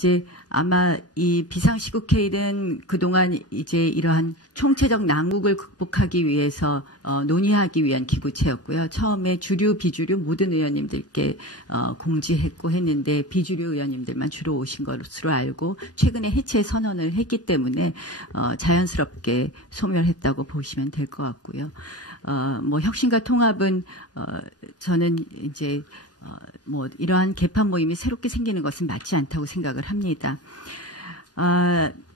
이제 아마 이 비상시국회의는 그동안 이제 이러한 총체적 난국을 극복하기 위해서 논의하기 위한 기구체였고요. 처음에 주류, 비주류 모든 의원님들께 공지했고 했는데 비주류 의원님들만 주로 오신 것으로 알고 최근에 해체 선언을 했기 때문에 자연스럽게 소멸했다고 보시면 될 것 같고요. 뭐 혁신과 통합은 저는 이제 이러한 개판 모임이 새롭게 생기는 것은 맞지 않다고 생각을 합니다.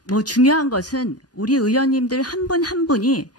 뭐 중요한 것은 우리 의원님들 한 분 한 분이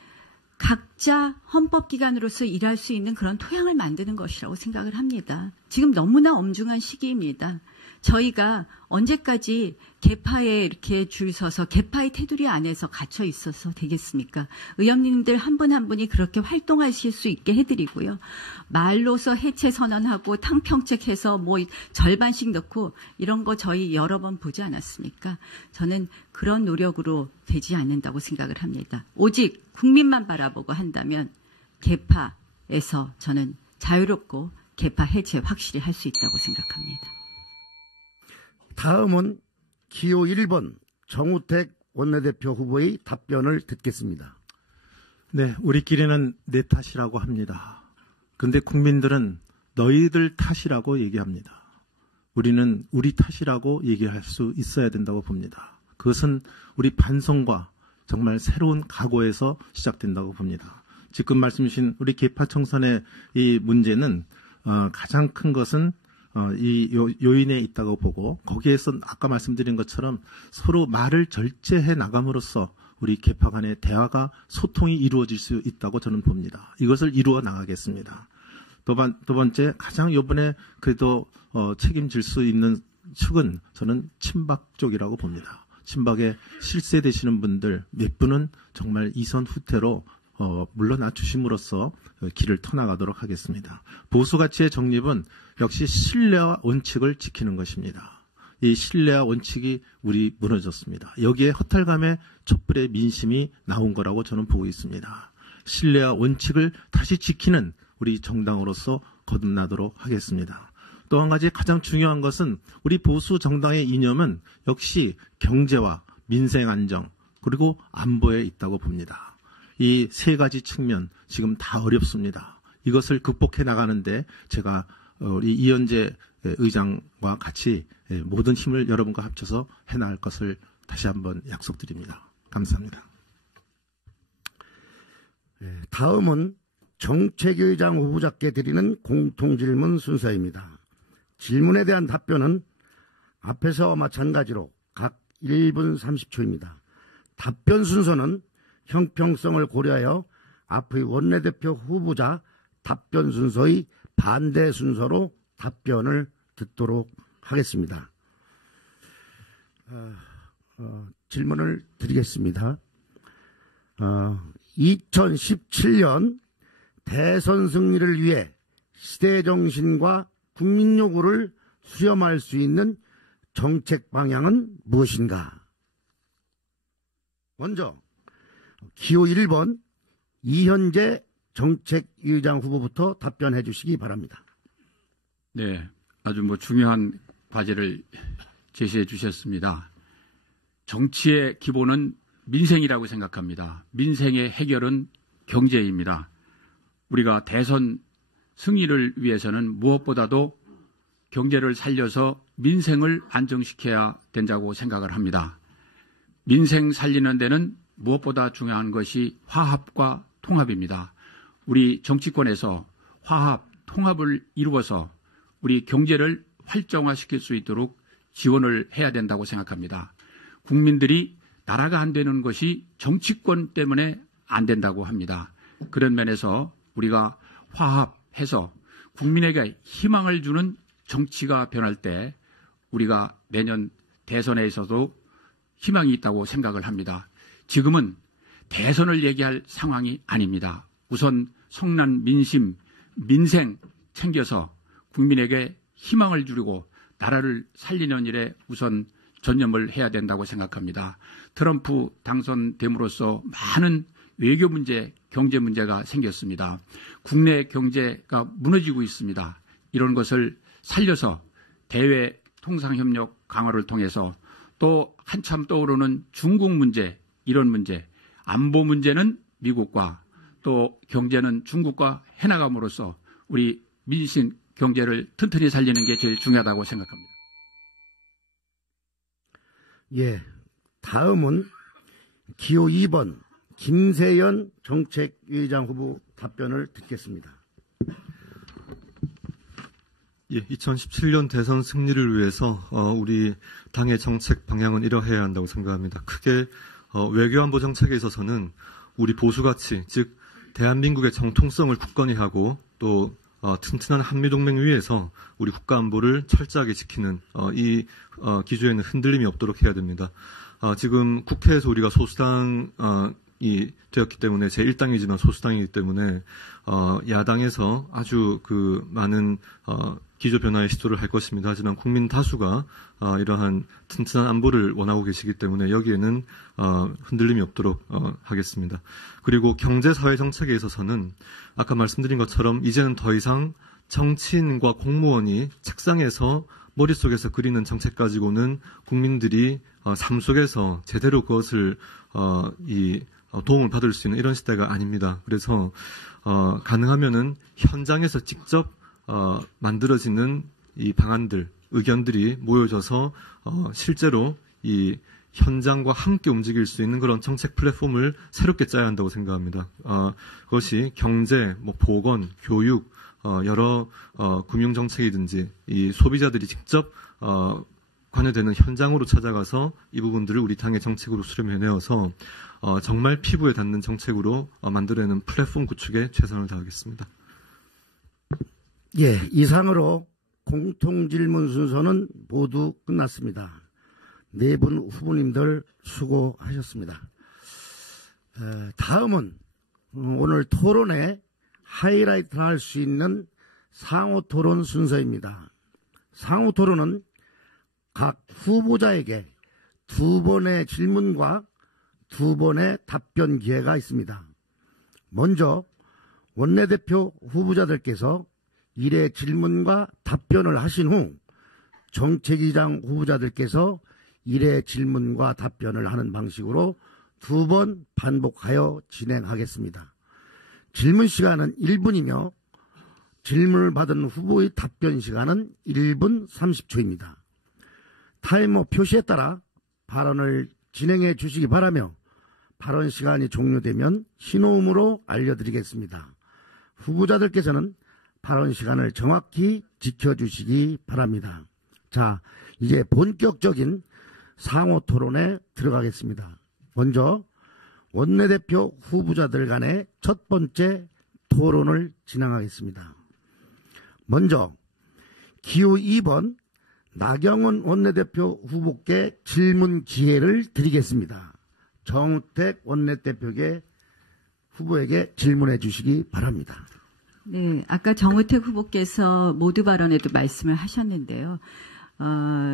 각자 헌법기관으로서 일할 수 있는 그런 토양을 만드는 것이라고 생각을 합니다. 지금 너무나 엄중한 시기입니다. 저희가 언제까지 개파에 이렇게 줄 서서 개파의 테두리 안에서 갇혀 있어서 되겠습니까? 의원님들 한 분 한 분이 그렇게 활동하실 수 있게 해드리고요. 말로서 해체 선언하고 탕평책해서 뭐 절반씩 넣고 이런 거 저희 여러 번 보지 않았습니까? 저는 그런 노력으로 되지 않는다고 생각을 합니다. 오직 국민만 바라보고 한다면 개파에서 저는 자유롭고 개파 해체 확실히 할 수 있다고 생각합니다. 다음은 기호 1번 정우택 원내대표 후보의 답변을 듣겠습니다. 네, 우리끼리는 내 탓이라고 합니다. 그런데 국민들은 너희들 탓이라고 얘기합니다. 우리는 우리 탓이라고 얘기할 수 있어야 된다고 봅니다. 그것은 우리 반성과 정말 새로운 각오에서 시작된다고 봅니다. 지금 말씀하신 우리 개파 청산의 이 문제는 가장 큰 것은 이 요인에 있다고 보고 거기에서 아까 말씀드린 것처럼 서로 말을 절제해 나감으로써 우리 개파 간의 대화가 소통이 이루어질 수 있다고 저는 봅니다. 이것을 이루어 나가겠습니다. 두 번째 가장 이번에 그래도 책임질 수 있는 측은 저는 친박 쪽이라고 봅니다. 친박에 실세되시는 분들 몇 분은 정말 이선 후퇴로 물러나 주심으로써 길을 터나가도록 하겠습니다. 보수가치의 정립은 역시 신뢰와 원칙을 지키는 것입니다. 이 신뢰와 원칙이 우리 무너졌습니다. 여기에 허탈감의 촛불의 민심이 나온 거라고 저는 보고 있습니다. 신뢰와 원칙을 다시 지키는 우리 정당으로서 거듭나도록 하겠습니다. 또 한 가지 가장 중요한 것은 우리 보수 정당의 이념은 역시 경제와 민생 안정 그리고 안보에 있다고 봅니다. 이 세 가지 측면 지금 다 어렵습니다. 이것을 극복해 나가는데 제가 우리 이현재 의장과 같이 모든 힘을 여러분과 합쳐서 해나갈 것을 다시 한번 약속드립니다. 감사합니다. 다음은 정책위의장 후보자께 드리는 공통질문 순서입니다. 질문에 대한 답변은 앞에서와 마찬가지로 각 1분 30초입니다. 답변 순서는 형평성을 고려하여 앞의 원내대표 후보자 답변 순서의 반대 순서로 답변을 듣도록 하겠습니다. 질문을 드리겠습니다. 2017년 대선 승리를 위해 시대정신과 국민 요구를 수렴할 수 있는 정책 방향은 무엇인가? 먼저 기호 1번 이현재 정책위의장 후보부터 답변해 주시기 바랍니다. 네, 아주 중요한 과제를 제시해 주셨습니다. 정치의 기본은 민생이라고 생각합니다. 민생의 해결은 경제입니다. 우리가 대선 승리를 위해서는 무엇보다도 경제를 살려서 민생을 안정시켜야 된다고 생각을 합니다. 민생 살리는 데는 무엇보다 중요한 것이 화합과 통합입니다. 우리 정치권에서 화합, 통합을 이루어서 우리 경제를 활성화시킬 수 있도록 지원을 해야 된다고 생각합니다. 국민들이 나라가 안 되는 것이 정치권 때문에 안 된다고 합니다. 그런 면에서 우리가 화합해서 국민에게 희망을 주는 정치가 변할 때 우리가 내년 대선에 있어도 희망이 있다고 생각을 합니다. 지금은 대선을 얘기할 상황이 아닙니다. 우선 성난 민심, 민생 챙겨서 국민에게 희망을 주려고 나라를 살리는 일에 우선 전념을 해야 된다고 생각합니다. 트럼프 당선됨으로써 많은 외교 문제, 경제 문제가 생겼습니다. 국내 경제가 무너지고 있습니다. 이런 것을 살려서 대외 통상협력 강화를 통해서 또 한참 떠오르는 중국 문제, 이런 문제, 안보 문제는 미국과 또 경제는 중국과 해나감으로써 우리 민생 경제를 튼튼히 살리는 게 제일 중요하다고 생각합니다. 예, 다음은 기호 2번 김세연 정책위의장 후보 답변을 듣겠습니다. 예, 2017년 대선 승리를 위해서 우리 당의 정책 방향은 이러해야 한다고 생각합니다. 크게 외교안보 정책에 있어서는 우리 보수가치, 즉 대한민국의 정통성을 굳건히 하고 또 튼튼한 한미동맹 위에서 우리 국가안보를 철저하게 지키는 이 기조에는 흔들림이 없도록 해야 됩니다. 지금 국회에서 우리가 소수당이 되었기 때문에 제1당이지만 소수당이기 때문에 야당에서 아주 많은 기조 변화의 시도를 할 것입니다. 하지만 국민 다수가 이러한 튼튼한 안보를 원하고 계시기 때문에 여기에는 흔들림이 없도록 하겠습니다. 그리고 경제사회 정책에 있어서는 아까 말씀드린 것처럼 이제는 더 이상 정치인과 공무원이 책상에서 머릿속에서 그리는 정책 가지고는 국민들이 삶 속에서 제대로 그것을 도움을 받을 수 있는 이런 시대가 아닙니다. 그래서 가능하면은 현장에서 직접 만들어지는 이 방안들, 의견들이 모여져서 실제로 이 현장과 함께 움직일 수 있는 그런 정책 플랫폼을 새롭게 짜야 한다고 생각합니다. 그것이 경제, 보건, 교육, 여러 금융정책이든지 이 소비자들이 직접 관여되는 현장으로 찾아가서 이 부분들을 우리 당의 정책으로 수렴해내어서 정말 피부에 닿는 정책으로 만들어내는 플랫폼 구축에 최선을 다하겠습니다. 예, 이상으로 공통질문 순서는 모두 끝났습니다. 네 분 후보님들 수고하셨습니다. 다음은 오늘 토론에 하이라이트 할 수 있는 상호 토론 순서입니다. 상호 토론은 각 후보자에게 2번의 질문과 2번의 답변 기회가 있습니다. 먼저 원내대표 후보자들께서 1회 질문과 답변을 하신 후 정책위의장 후보자들께서 1회 질문과 답변을 하는 방식으로 2번 반복하여 진행하겠습니다. 질문 시간은 1분이며 질문을 받은 후보의 답변 시간은 1분 30초입니다. 타이머 표시에 따라 발언을 진행해 주시기 바라며 발언 시간이 종료되면 신호음으로 알려드리겠습니다. 후보자들께서는 발언 시간을 정확히 지켜주시기 바랍니다. 자, 이제 본격적인 상호 토론에 들어가겠습니다. 먼저 원내대표 후보자들 간의 첫 번째 토론을 진행하겠습니다. 먼저 기호 2번 나경원 원내대표 후보께 질문 기회를 드리겠습니다. 정우택 원내대표께 후보에게 질문해 주시기 바랍니다. 네, 아까 정우택 후보께서 모두 발언에도 말씀을 하셨는데요.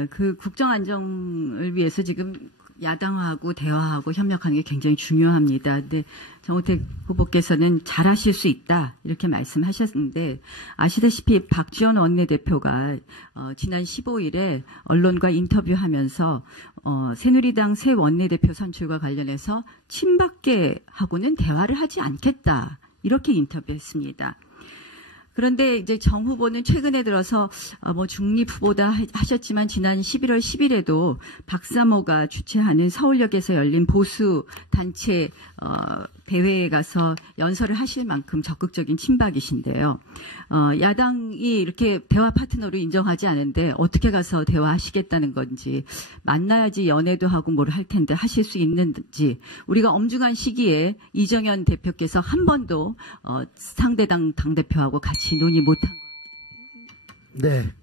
그 국정 안정을 위해서 지금 야당하고 대화하고 협력하는 게 굉장히 중요합니다. 근데 정우택 후보께서는 잘하실 수 있다 이렇게 말씀하셨는데 아시다시피 박지원 원내대표가 지난 15일에 언론과 인터뷰하면서 새누리당 새 원내대표 선출과 관련해서 친박계하고는 대화를 하지 않겠다 이렇게 인터뷰했습니다. 그런데 이제 정 후보는 최근에 들어서 중립 후보다 하셨지만 지난 11월 10일에도 박사모가 주최하는 서울역에서 열린 보수 단체 대회에 가서 연설을 하실 만큼 적극적인 친박이신데요. 야당이 이렇게 대화 파트너로 인정하지 않은데 어떻게 가서 대화하시겠다는 건지 만나야지 연애도 하고 뭘 할 텐데 하실 수 있는지 우리가 엄중한 시기에 이정현 대표께서 한 번도 상대당 당대표하고 같이 논의 못한 거. 네,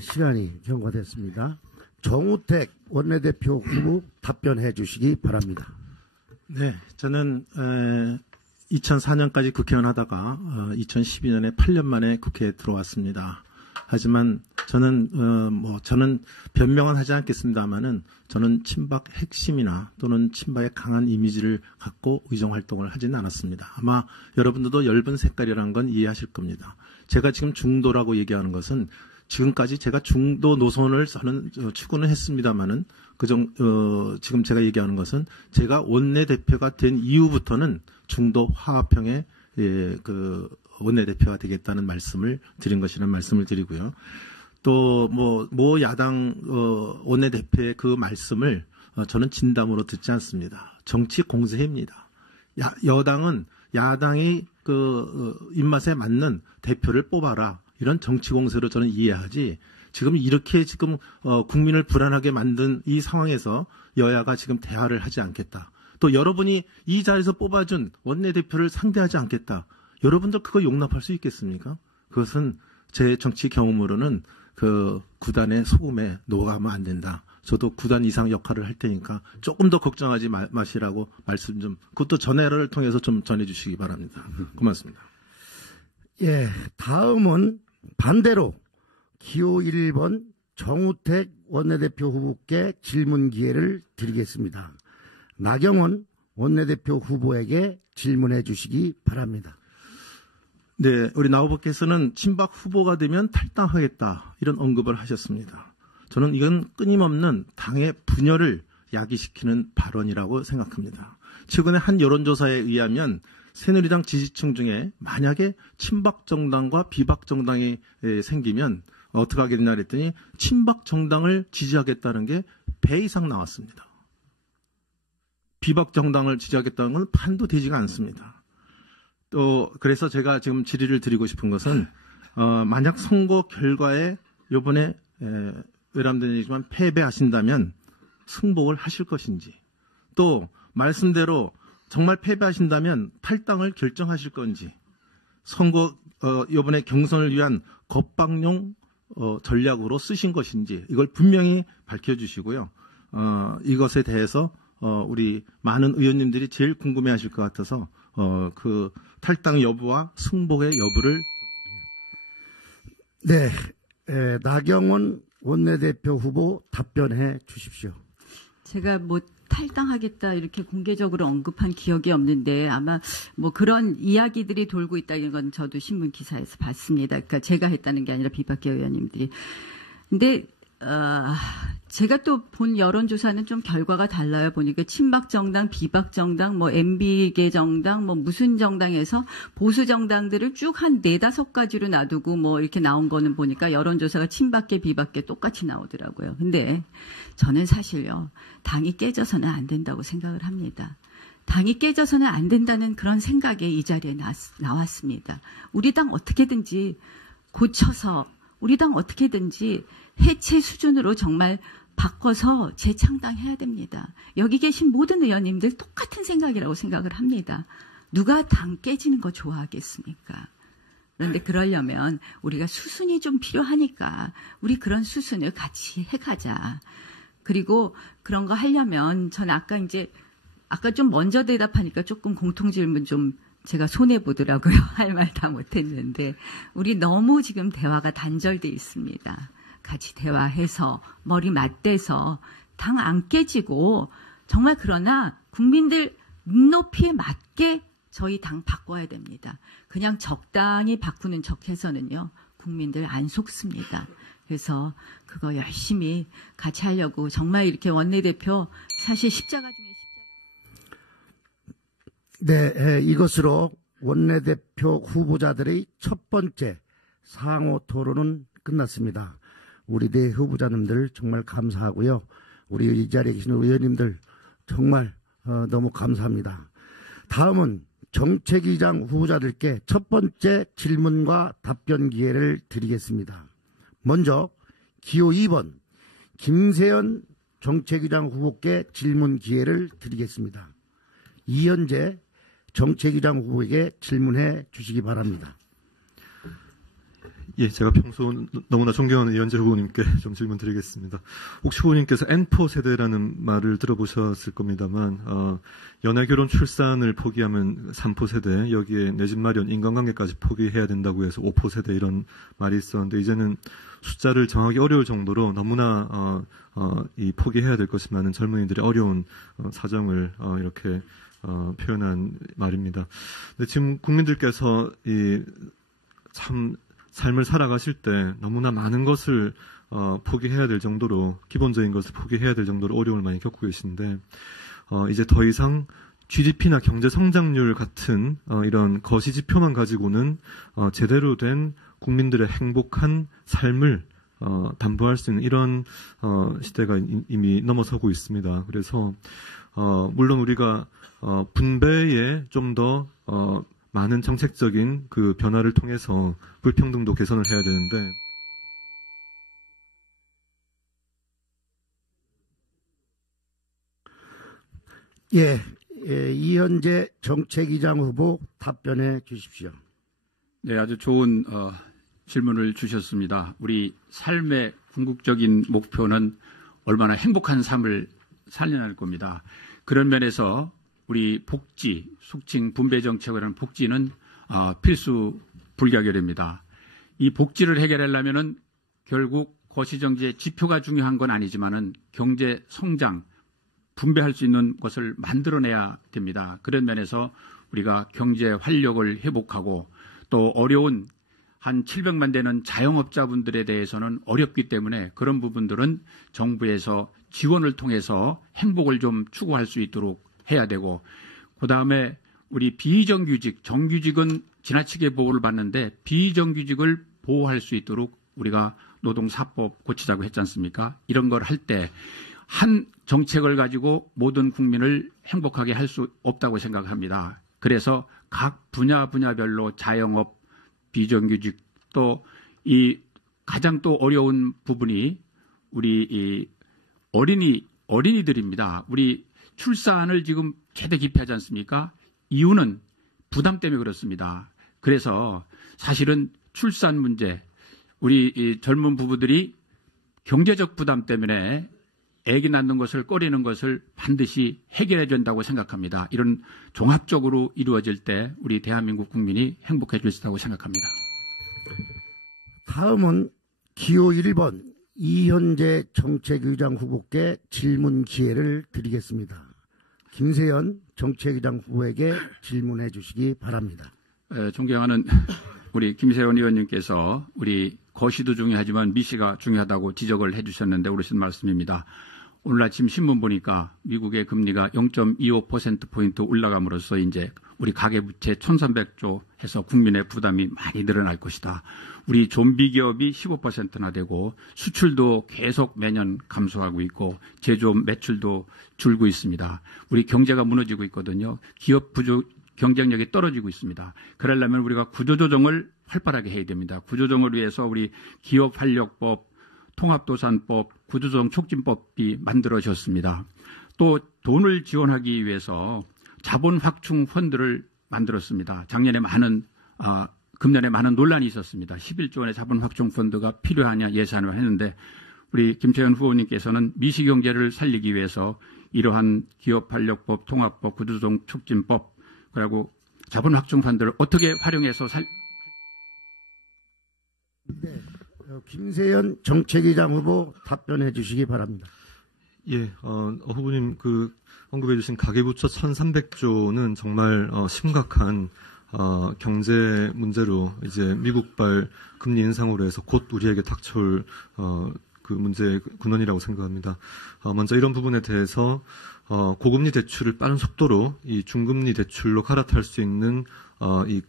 시간이 경과됐습니다. 정우택 원내대표 후보 답변해 주시기 바랍니다. 네, 저는 2004년까지 국회의원 하다가 2012년에 8년 만에 국회에 들어왔습니다. 하지만 저는 저는 변명은 하지 않겠습니다만은 저는 친박 핵심이나 또는 친박의 강한 이미지를 갖고 의정 활동을 하지는 않았습니다. 아마 여러분들도 엷은 색깔이라는 건 이해하실 겁니다. 제가 지금 중도라고 얘기하는 것은 지금까지 제가 중도 노선을 저는 추구는 했습니다만은 지금 제가 얘기하는 것은 제가 원내대표가 된 이후부터는 중도 화합형의 원내대표가 되겠다는 말씀을 드린 것이라는 말씀을 드리고요. 또 모 야당 원내대표의 그 말씀을 저는 진담으로 듣지 않습니다. 정치 공세입니다. 여당은 야당이 입맛에 맞는 대표를 뽑아라. 이런 정치 공세로 저는 이해하지. 지금 이렇게 국민을 불안하게 만든 이 상황에서 여야가 지금 대화를 하지 않겠다. 또 여러분이 이 자리에서 뽑아준 원내대표를 상대하지 않겠다. 여러분들 그거 용납할 수 있겠습니까? 그것은 제 정치 경험으로는 구단의 소금에 녹아가면 안 된다. 저도 구단 이상 역할을 할 테니까 조금 더 걱정하지 마시라고 말씀 좀, 그것도 전해를 통해서 좀 전해주시기 바랍니다. 고맙습니다. 예, 다음은 반대로 기호 1번 정우택 원내대표 후보께 질문 기회를 드리겠습니다. 나경원 원내대표 후보에게 질문해 주시기 바랍니다. 네, 우리 나 후보께서는 친박 후보가 되면 탈당하겠다 이런 언급을 하셨습니다. 저는 이건 끊임없는 당의 분열을 야기시키는 발언이라고 생각합니다. 최근에 한 여론조사에 의하면 새누리당 지지층 중에 만약에 친박 정당과 비박 정당이 생기면 어떻게 하게 되냐 했더니 친박 정당을 지지하겠다는 게 배 이상 나왔습니다. 비박 정당을 지지하겠다는 건 판도 되지가 않습니다. 또 그래서 제가 지금 질의를 드리고 싶은 것은 만약 선거 결과에 이번에 외람된 얘기지만 패배하신다면 승복을 하실 것인지, 또 말씀대로 정말 패배하신다면 탈당을 결정하실 건지, 선거 이번에 경선을 위한 겁박용 전략으로 쓰신 것인지 이걸 분명히 밝혀주시고요. 이것에 대해서 우리 많은 의원님들이 제일 궁금해하실 것 같아서 그 탈당 여부와 승복의 여부를. 네, 나경원 원내대표 후보 답변해 주십시오. 제가 탈당하겠다 이렇게 공개적으로 언급한 기억이 없는데 아마 그런 이야기들이 돌고 있다는 건 저도 신문 기사에서 봤습니다. 그러니까 제가 했다는 게 아니라 비박계 의원님들이. 근데 제가 또 본 여론조사는 좀 결과가 달라요. 보니까 친박 정당, 비박 정당, MB계 정당, 무슨 정당에서 보수 정당들을 쭉 한 4-5가지로 놔두고 이렇게 나온 거는 보니까 여론조사가 친박계, 비박계 똑같이 나오더라고요. 근데 저는 사실요, 당이 깨져서는 안 된다고 생각을 합니다. 당이 깨져서는 안 된다는 그런 생각에 이 자리에 나왔습니다. 우리 당 어떻게든지 고쳐서, 우리 당 어떻게든지 해체 수준으로 정말 바꿔서 재창당해야 됩니다. 여기 계신 모든 의원님들 똑같은 생각이라고 생각을 합니다. 누가 당 깨지는 거 좋아하겠습니까? 그런데 그러려면 우리가 수순이 좀 필요하니까 우리 그런 수순을 같이 해가자. 그리고 그런 거 하려면 전 아까 좀 먼저 대답하니까 조금 공통질문 좀 제가 손해보더라고요. 할 말 다 못했는데 우리 너무 지금 대화가 단절돼 있습니다. 같이 대화해서 머리 맞대서 당 안 깨지고 정말 그러나 국민들 눈높이에 맞게 저희 당 바꿔야 됩니다. 그냥 적당히 바꾸는 척해서는요. 국민들 안 속습니다. 그래서 그거 열심히 같이 하려고 정말 이렇게 원내대표 사실 십자가 중에 네, 이것으로 원내대표 후보자들의 첫 번째 상호 토론은 끝났습니다. 우리 네 후보자님들 정말 감사하고요. 우리 이 자리에 계신 의원님들 정말 너무 감사합니다. 다음은 정책위장 후보자들께 첫 번째 질문과 답변 기회를 드리겠습니다. 먼저 기호 2번 김세연 정책위장 후보께 질문 기회를 드리겠습니다. 이현재 정책위장 후보에게 질문해 주시기 바랍니다. 예, 제가 평소 너무나 존경하는 이현재 후보님께 좀 질문 드리겠습니다. 혹시 후보님께서 N4 세대라는 말을 들어보셨을 겁니다만, 연애결혼 출산을 포기하면 3포 세대, 여기에 내 집 마련, 인간관계까지 포기해야 된다고 해서 5포 세대 이런 말이 있었는데, 이제는 숫자를 정하기 어려울 정도로 너무나 이 포기해야 될 것이 많은 젊은이들의 어려운 사정을 이렇게 표현한 말입니다. 근데 지금 국민들께서 참 삶을 살아가실 때 너무나 많은 것을 포기해야 될 정도로, 기본적인 것을 포기해야 될 정도로 어려움을 많이 겪고 계신데, 이제 더 이상 GDP나 경제 성장률 같은 이런 거시 지표만 가지고는 제대로 된 국민들의 행복한 삶을 담보할 수 있는 이런 시대가 이미 넘어서고 있습니다. 그래서 물론 우리가 분배에 좀 더 많은 정책적인 그 변화를 통해서 불평등도 개선을 해야 되는데, 이현재 정책위장 후보 답변해 주십시오. 네, 아주 좋은 질문을 주셨습니다. 우리 삶의 궁극적인 목표는 얼마나 행복한 삶을 살려낼 겁니다. 그런 면에서 우리 복지, 숙칭 분배 정책을 하는 복지는 필수 불가결입니다. 이 복지를 해결하려면은 결국 거시정지의 지표가 중요한 건 아니지만은 경제 성장, 분배할 수 있는 것을 만들어내야 됩니다. 그런 면에서 우리가 경제 활력을 회복하고 또 어려운 한 700만 되는 자영업자분들에 대해서는 어렵기 때문에 그런 부분들은 정부에서 지원을 통해서 행복을 좀 추구할 수 있도록 해야 되고, 그 다음에 우리 비정규직, 정규직은 지나치게 보호를 받는데 비정규직을 보호할 수 있도록 우리가 노동사법 고치자고 했지 않습니까? 이런 걸 할 때 한 정책을 가지고 모든 국민을 행복하게 할 수 없다고 생각합니다. 그래서 각 분야별로 자영업, 비정규직, 또 이 가장 또 어려운 부분이 우리 이 어린이들입니다. 우리 출산을 지금 최대 기피하지 않습니까? 이유는 부담 때문에 그렇습니다. 그래서 사실은 출산 문제, 우리 이 젊은 부부들이 경제적 부담 때문에 아기 낳는 것을 꺼리는 것을 반드시 해결해 준다고 생각합니다. 이런 종합적으로 이루어질 때 우리 대한민국 국민이 행복해질 수 있다고 생각합니다. 다음은 기호 1번 이현재 정책위장 후보께 질문 기회를 드리겠습니다. 김세연 정책위장 후보에게 질문해 주시기 바랍니다. 존경하는 우리 김세연 의원님께서 우리 거시도 중요하지만 미시가 중요하다고 지적을 해주셨는데 옳으신 말씀입니다. 오늘 아침 신문 보니까 미국의 금리가 0.25%포인트 올라감으로써 이제 우리 가계부채 1,300조 해서 국민의 부담이 많이 늘어날 것이다. 우리 좀비 기업이 15%나 되고 수출도 계속 매년 감소하고 있고 제조업 매출도 줄고 있습니다. 우리 경제가 무너지고 있거든요. 기업 경쟁력이 떨어지고 있습니다. 그러려면 우리가 구조조정을 활발하게 해야 됩니다. 구조조정을 위해서 우리 기업활력법, 통합도산법, 구조조정 촉진법이 만들어졌습니다. 또 돈을 지원하기 위해서 자본확충 펀드를 만들었습니다. 금년에 많은 논란이 있었습니다. 11조 원의 자본확충 펀드가 필요하냐 예산을 했는데 우리 김세연 후보님께서는 미시경제를 살리기 위해서 이러한 기업활력법, 통합법, 구조조정 촉진법 그리고 자본확충 펀드를 어떻게 활용해서 네, 김세연 정책위장 후보 답변해 주시기 바랍니다. 예, 후보님 언급해 주신 가계부채 1,300조는 정말 심각한 경제 문제로 이제 미국발 금리 인상으로 해서 곧 우리에게 닥쳐올 그 문제의 근원이라고 생각합니다. 먼저 이런 부분에 대해서 고금리 대출을 빠른 속도로 이 중금리 대출로 갈아탈 수 있는 이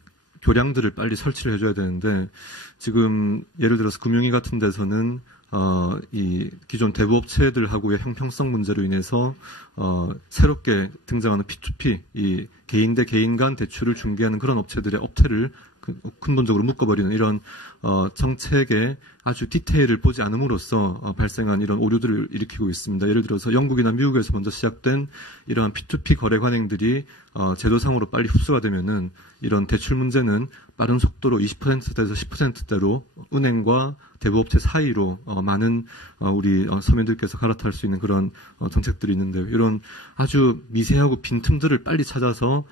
교량들을 빨리 설치를 해줘야 되는데 지금 예를 들어서 금융위 같은 데서는 이 기존 대부업체들하고의 형평성 문제로 인해서 새롭게 등장하는 P2P, 이 개인 대 개인 간 대출을 중개하는 그런 업체들의 업태를 근본적으로 묶어버리는 이런 정책의 아주 디테일을 보지 않음으로써 발생한 이런 오류들을 일으키고 있습니다. 예를 들어서 영국이나 미국에서 먼저 시작된 이러한 P2P 거래 관행들이 제도상으로 빨리 흡수가 되면은 이런 대출 문제는 빠른 속도로 20%대에서 10%대로 은행과 대부업체 사이로 많은 우리 서민들께서 갈아탈 수 있는 그런 정책들이 있는데요. 이런 아주 미세하고 빈틈들을 빨리 찾아서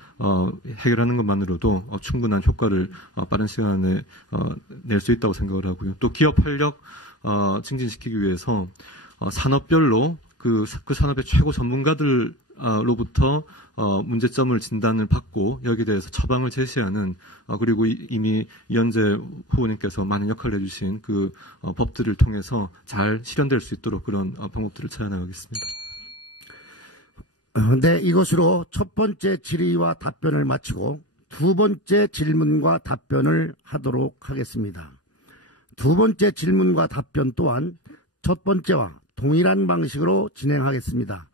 해결하는 것만으로도 충분한 효과를 빠른 시간에 낼 수 있다고 생각을 하고요. 또 기업 활력 증진시키기 위해서 산업별로 그 산업의 최고 전문가들로부터 문제점을 진단을 받고 여기에 대해서 처방을 제시하는 그리고 이미 이현재 후보님께서 많은 역할을 해주신 그 법들을 통해서 잘 실현될 수 있도록 그런 방법들을 찾아나가겠습니다. 네, 이것으로 첫 번째 질의와 답변을 마치고 두 번째 질문과 답변을 하도록 하겠습니다. 두 번째 질문과 답변 또한 첫 번째와 동일한 방식으로 진행하겠습니다.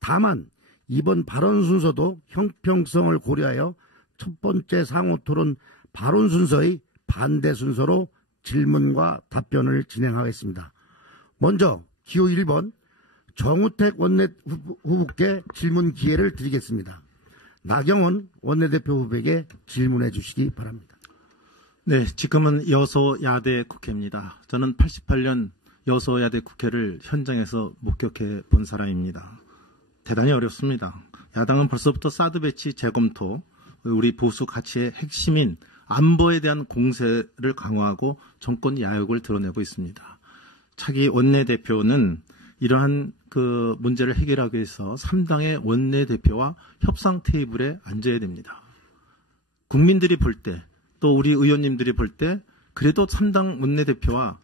다만 이번 발언 순서도 형평성을 고려하여 첫 번째 상호토론 발언 순서의 반대 순서로 질문과 답변을 진행하겠습니다. 먼저 기호 1번 정우택 원내후보께 질문 기회를 드리겠습니다. 나경원 원내대표 후보에게 질문해 주시기 바랍니다. 네, 지금은 여소야대 국회입니다. 저는 88년 여소야대 국회를 현장에서 목격해 본 사람입니다. 대단히 어렵습니다. 야당은 벌써부터 사드 배치 재검토, 우리 보수 가치의 핵심인 안보에 대한 공세를 강화하고 정권 야욕을 드러내고 있습니다. 차기 원내대표는 이러한 그 문제를 해결하기 위해서 3당의 원내대표와 협상 테이블에 앉아야 됩니다. 국민들이 볼 때, 또 우리 의원님들이 볼 때, 그래도 3당 원내대표와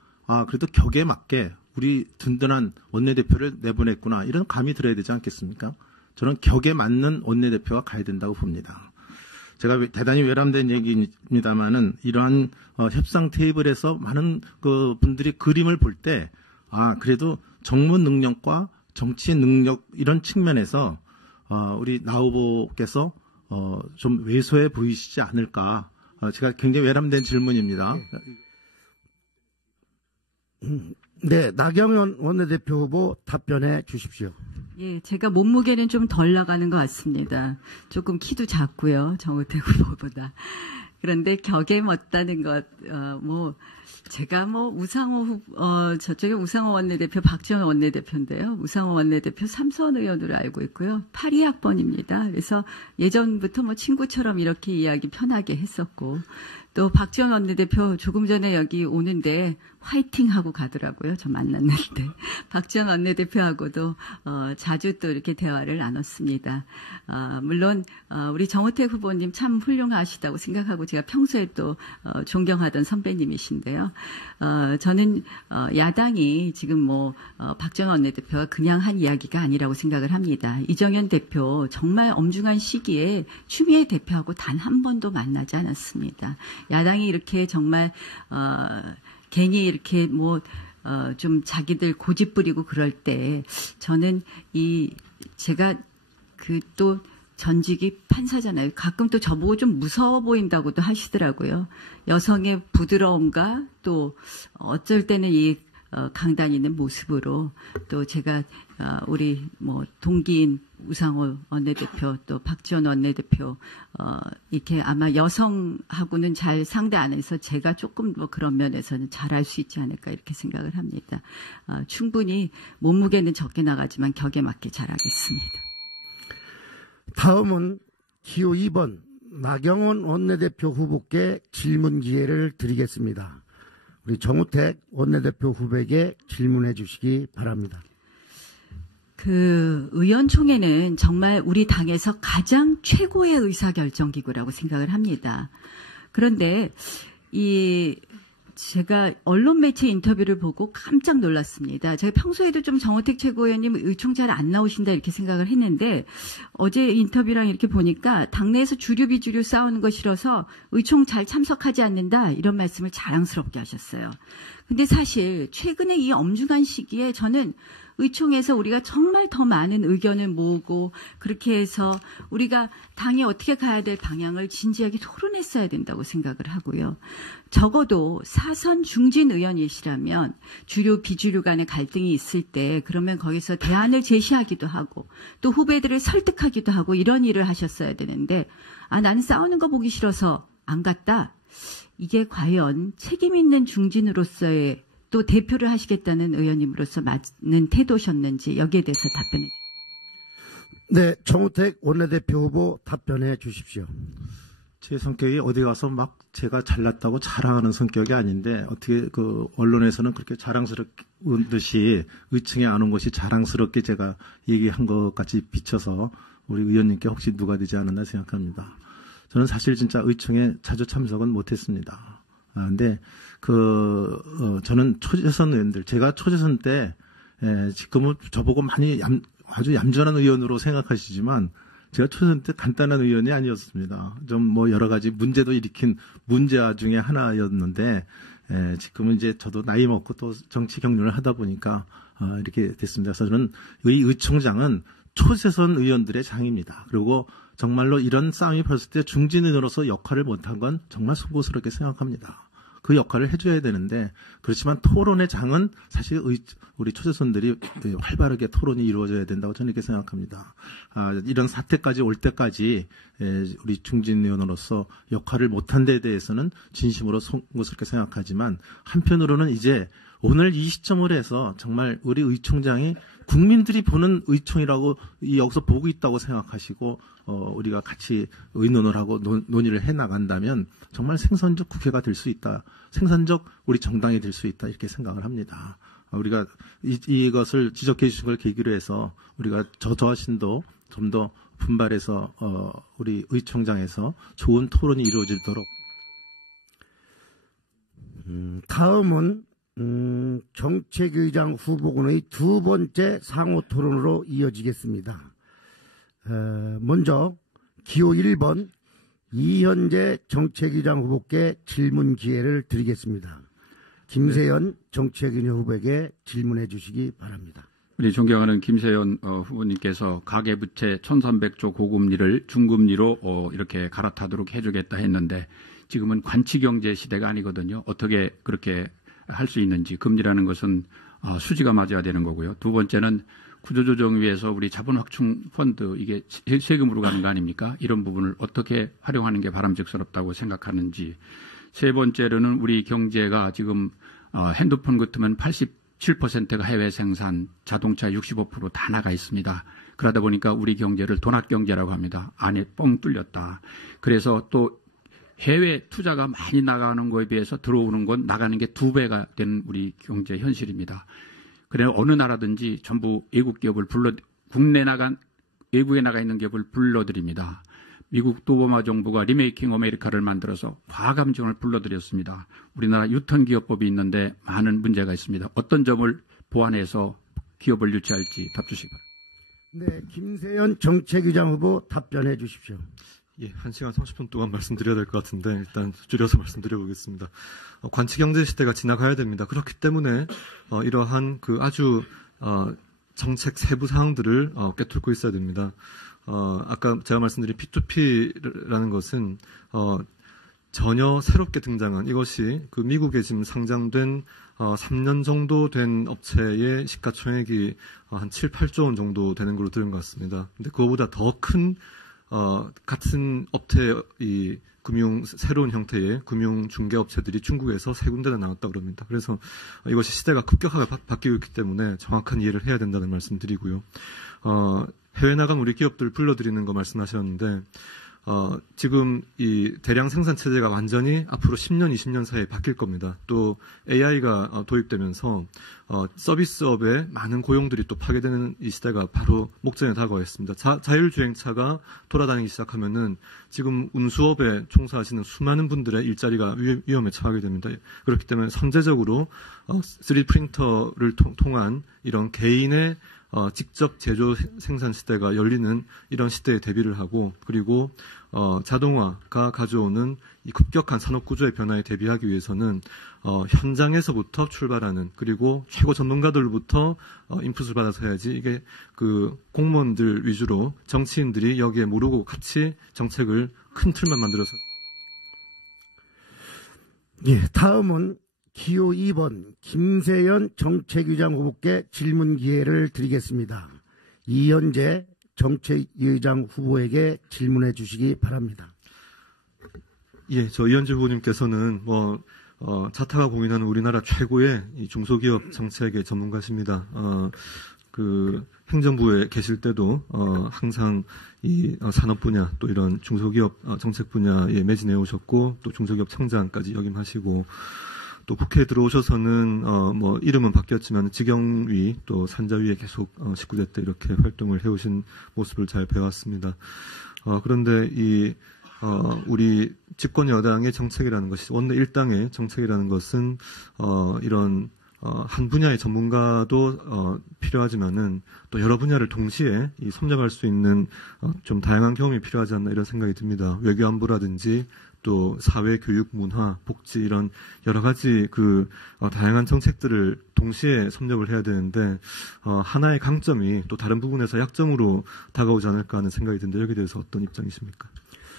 그래도 격에 맞게 우리 든든한 원내대표를 내보냈구나, 이런 감이 들어야 되지 않겠습니까? 저는 격에 맞는 원내대표가 가야 된다고 봅니다. 제가 대단히 외람된 얘기입니다만은 이러한 협상 테이블에서 많은 그 분들이 그림을 볼 때 그래도 정무 능력과 정치 능력 이런 측면에서 우리 나 후보께서 좀 왜소해 보이시지 않을까? 제가 굉장히 외람된 질문입니다. 네, 나경원 원내대표 후보 답변해 주십시오. 예, 제가 몸무게는 좀 덜 나가는 것 같습니다. 조금 키도 작고요, 정우택 후보보다. 그런데 격에 맞다는 것, 제가 우상호 저쪽에 우상호 원내대표, 박지원 원내대표인데요. 우상호 원내대표 삼선 의원으로 알고 있고요. 82학번입니다. 그래서 예전부터 친구처럼 이렇게 이야기 편하게 했었고, 또 박지원 원내대표 조금 전에 여기 오는데 화이팅 하고 가더라고요. 저 만났는데. 박지원 원내대표하고도 자주 또 이렇게 대화를 나눴습니다. 물론 우리 정우택 후보님 참 훌륭하시다고 생각하고 제가 평소에 또 존경하던 선배님이신데요. 저는 야당이 지금 박지원 원내대표가 그냥 한 이야기가 아니라고 생각을 합니다. 이정현 대표 정말 엄중한 시기에 추미애 대표하고 단 한 번도 만나지 않았습니다. 야당이 이렇게 정말 괜히 이렇게 좀 자기들 고집 부리고 그럴 때 저는 제가 또 전직이 판사잖아요. 가끔 또 저보고 좀 무서워 보인다고도 하시더라고요. 여성의 부드러움과 또 어쩔 때는 이 강단 있는 모습으로 또 제가 우리 동기인 우상호 원내대표 또 박지원 원내대표 이렇게 아마 여성하고는 잘 상대 안 해서 제가 조금 그런 면에서는 잘할 수 있지 않을까 이렇게 생각을 합니다. 충분히 몸무게는 적게 나가지만 격에 맞게 잘하겠습니다. 다음은 기호 2번 나경원 원내대표 후보께 질문 기회를 드리겠습니다. 우리 정우택 원내대표 후보에게 질문해 주시기 바랍니다. 의원총회는 정말 우리 당에서 가장 최고의 의사결정기구라고 생각을 합니다. 그런데 제가 언론 매체 인터뷰를 보고 깜짝 놀랐습니다. 제가 평소에도 좀 정우택 최고위원님 의총 잘 안 나오신다 이렇게 생각을 했는데 어제 인터뷰랑 이렇게 보니까 당내에서 주류 비주류 싸우는 거 싫어서 의총 잘 참석하지 않는다 이런 말씀을 자랑스럽게 하셨어요. 근데 사실 최근에 이 엄중한 시기에 저는 의총에서 우리가 정말 더 많은 의견을 모으고 그렇게 해서 우리가 당이 어떻게 가야 될 방향을 진지하게 토론했어야 된다고 생각을 하고요. 적어도 사선 중진 의원이시라면 주류 비주류 간의 갈등이 있을 때 그러면 거기서 대안을 제시하기도 하고 또 후배들을 설득하기도 하고 이런 일을 하셨어야 되는데 나는 싸우는 거 보기 싫어서 안 갔다. 이게 과연 책임 있는 중진으로서의 또 대표를 하시겠다는 의원님으로서 맞는 태도셨는지 여기에 대해서 답변해 주십시오. 네, 정우택 원내대표 후보 답변해 주십시오. 제 성격이 어디 가서 막 제가 잘났다고 자랑하는 성격이 아닌데 어떻게 그 언론에서는 그렇게 자랑스러운 듯이 의청에 안 온 것이 자랑스럽게 제가 얘기한 것 같이 비춰서 우리 의원님께 혹시 누가 되지 않았나 생각합니다. 저는 사실 진짜 의청에 자주 참석은 못했습니다. 근데 저는 초재선 의원들, 제가 초재선 때 지금은 저보고 많이 아주 얌전한 의원으로 생각하시지만 제가 초선 때 간단한 의원이 아니었습니다. 좀 뭐 여러 가지 문제도 일으킨 문제아 중에 하나였는데 지금은 이제 저도 나이 먹고 또 정치 경륜을 하다 보니까 이렇게 됐습니다. 그래서 저는 의총장은 초재선 의원들의 장입니다. 그리고 정말로 이런 싸움이 벌었을 때 중진 의원으로서 역할을 못한 건 정말 송구스럽게 생각합니다. 그 역할을 해줘야 되는데 그렇지만 토론의 장은 사실 우리 초재선들이 활발하게 토론이 이루어져야 된다고 저는 이렇게 생각합니다. 이런 사태까지 올 때까지 우리 중진 의원으로서 역할을 못한 데에 대해서는 진심으로 송구스럽게 생각하지만 한편으로는 이제 오늘 이 시점을 해서 정말 우리 의총장이 국민들이 보는 의총이라고 여기서 보고 있다고 생각하시고 우리가 같이 의논을 하고 논의를 해나간다면 정말 생산적 국회가 될 수 있다. 생산적 우리 정당이 될 수 있다. 이렇게 생각을 합니다. 우리가 이것을 지적해 주신 걸 계기로 해서 우리가 저 자신도 좀 더 분발해서 우리 의총장에서 좋은 토론이 이루어지도록 다음은 정책의장 후보군의 두 번째 상호 토론으로 이어지겠습니다. 먼저 기호 1번 이현재 정책의장 후보께 질문 기회를 드리겠습니다. 김세연 정책위원 후보에게 질문해 주시기 바랍니다. 우리 존경하는 김세연 후보님께서 가계부채 1,300조 고금리를 중금리로 이렇게 갈아타도록 해주겠다 했는데 지금은 관치경제 시대가 아니거든요. 어떻게 그렇게 할 수 있는지, 금리라는 것은 수지가 맞아야 되는 거고요. 두 번째는 구조조정위에서 우리 자본확충 펀드, 이게 세금으로 가는 거 아닙니까? 이런 부분을 어떻게 활용하는 게 바람직스럽다고 생각하는지. 세 번째로는 우리 경제가 지금 핸드폰 같으면 87%가 해외 생산, 자동차 65% 다 나가 있습니다. 그러다 보니까 우리 경제를 돈학경제라고 합니다. 안에 뻥 뚫렸다. 그래서 또 해외 투자가 많이 나가는 거에 비해서 들어오는 건 나가는 게 2배가 된 우리 경제 현실입니다. 그래서 어느 나라든지 전부 외국 기업을 외국에 나가 있는 기업을 불러들입니다. 미국 오바마 정부가 리메이킹 아메리카를 만들어서 과감증을 불러들였습니다. 우리나라 유턴기업법이 있는데 많은 문제가 있습니다. 어떤 점을 보완해서 기업을 유치할지 답 주시기 바랍니다. 네, 김세연 정책위장 후보 답변해 주십시오. 예, 1시간 30분 동안 말씀드려야 될 것 같은데 일단 줄여서 말씀드려보겠습니다. 관치경제 시대가 지나가야 됩니다. 그렇기 때문에 이러한 그 아주 정책 세부 사항들을 꿰뚫고 있어야 됩니다. 아까 제가 말씀드린 P2P라는 것은 전혀 새롭게 등장한 이것이 그 미국에 지금 상장된 3년 정도 된 업체의 시가총액이 한 7, 8조 원 정도 되는 걸로 들은 것 같습니다. 근데 그거보다 더 큰 같은 업체 새로운 형태의 금융 중개 업체들이 중국에서 3군데나 나왔다고 그럽니다. 그래서 이것이 시대가 급격하게 바뀌고 있기 때문에 정확한 이해를 해야 된다는 말씀 드리고요. 해외 나간 우리 기업들 불러들이는 거 말씀하셨는데, 지금 이 대량 생산 체제가 완전히 앞으로 10년, 20년 사이에 바뀔 겁니다. 또 AI가 도입되면서 서비스업에 많은 고용들이 또 파괴되는 이 시대가 바로 목전에 다가와 있습니다. 자율주행차가 돌아다니기 시작하면은 지금 운수업에 종사하시는 수많은 분들의 일자리가 위험에 처하게 됩니다. 그렇기 때문에 선제적으로 3D 프린터를 통한 이런 개인의 직접 제조 생산 시대가 열리는 이런 시대에 대비를 하고, 그리고 자동화가 가져오는 이 급격한 산업 구조의 변화에 대비하기 위해서는 현장에서부터 출발하는, 그리고 최고 전문가들로부터 인풋을 받아서 해야지 이게 그 공무원들 위주로 정치인들이 여기에 모르고 같이 정책을 큰 틀만 만들어서. 예, 다음은 기호 2번 김세연 정책위장 후보께 질문 기회를 드리겠습니다. 이현재 정책위장 후보에게 질문해 주시기 바랍니다. 예, 저 이현재 후보님께서는 자타가 공인하는 우리나라 최고의 이 중소기업 정책의 전문가십니다. 행정부에 계실 때도 항상 이 산업 분야 또 이런 중소기업 정책 분야에 매진해 오셨고 또 중소기업 청장까지 역임하시고 또 국회에 들어오셔서는 뭐 이름은 바뀌었지만 직영위 또 산자위에 계속 19대 때 이렇게 활동을 해오신 모습을 잘 배웠습니다. 그런데 우리 집권 여당의 정책이라는 것이 원내 일당의 정책이라는 것은 이런 한 분야의 전문가도 필요하지만은 또 여러 분야를 동시에 섭렵할 수 있는 좀 다양한 경험이 필요하지 않나 이런 생각이 듭니다. 외교안보라든지 또 사회, 교육, 문화, 복지 이런 여러 가지 다양한 정책들을 동시에 섭렵을 해야 되는데 하나의 강점이 또 다른 부분에서 약점으로 다가오지 않을까 하는 생각이 드는데 여기에 대해서 어떤 입장이십니까?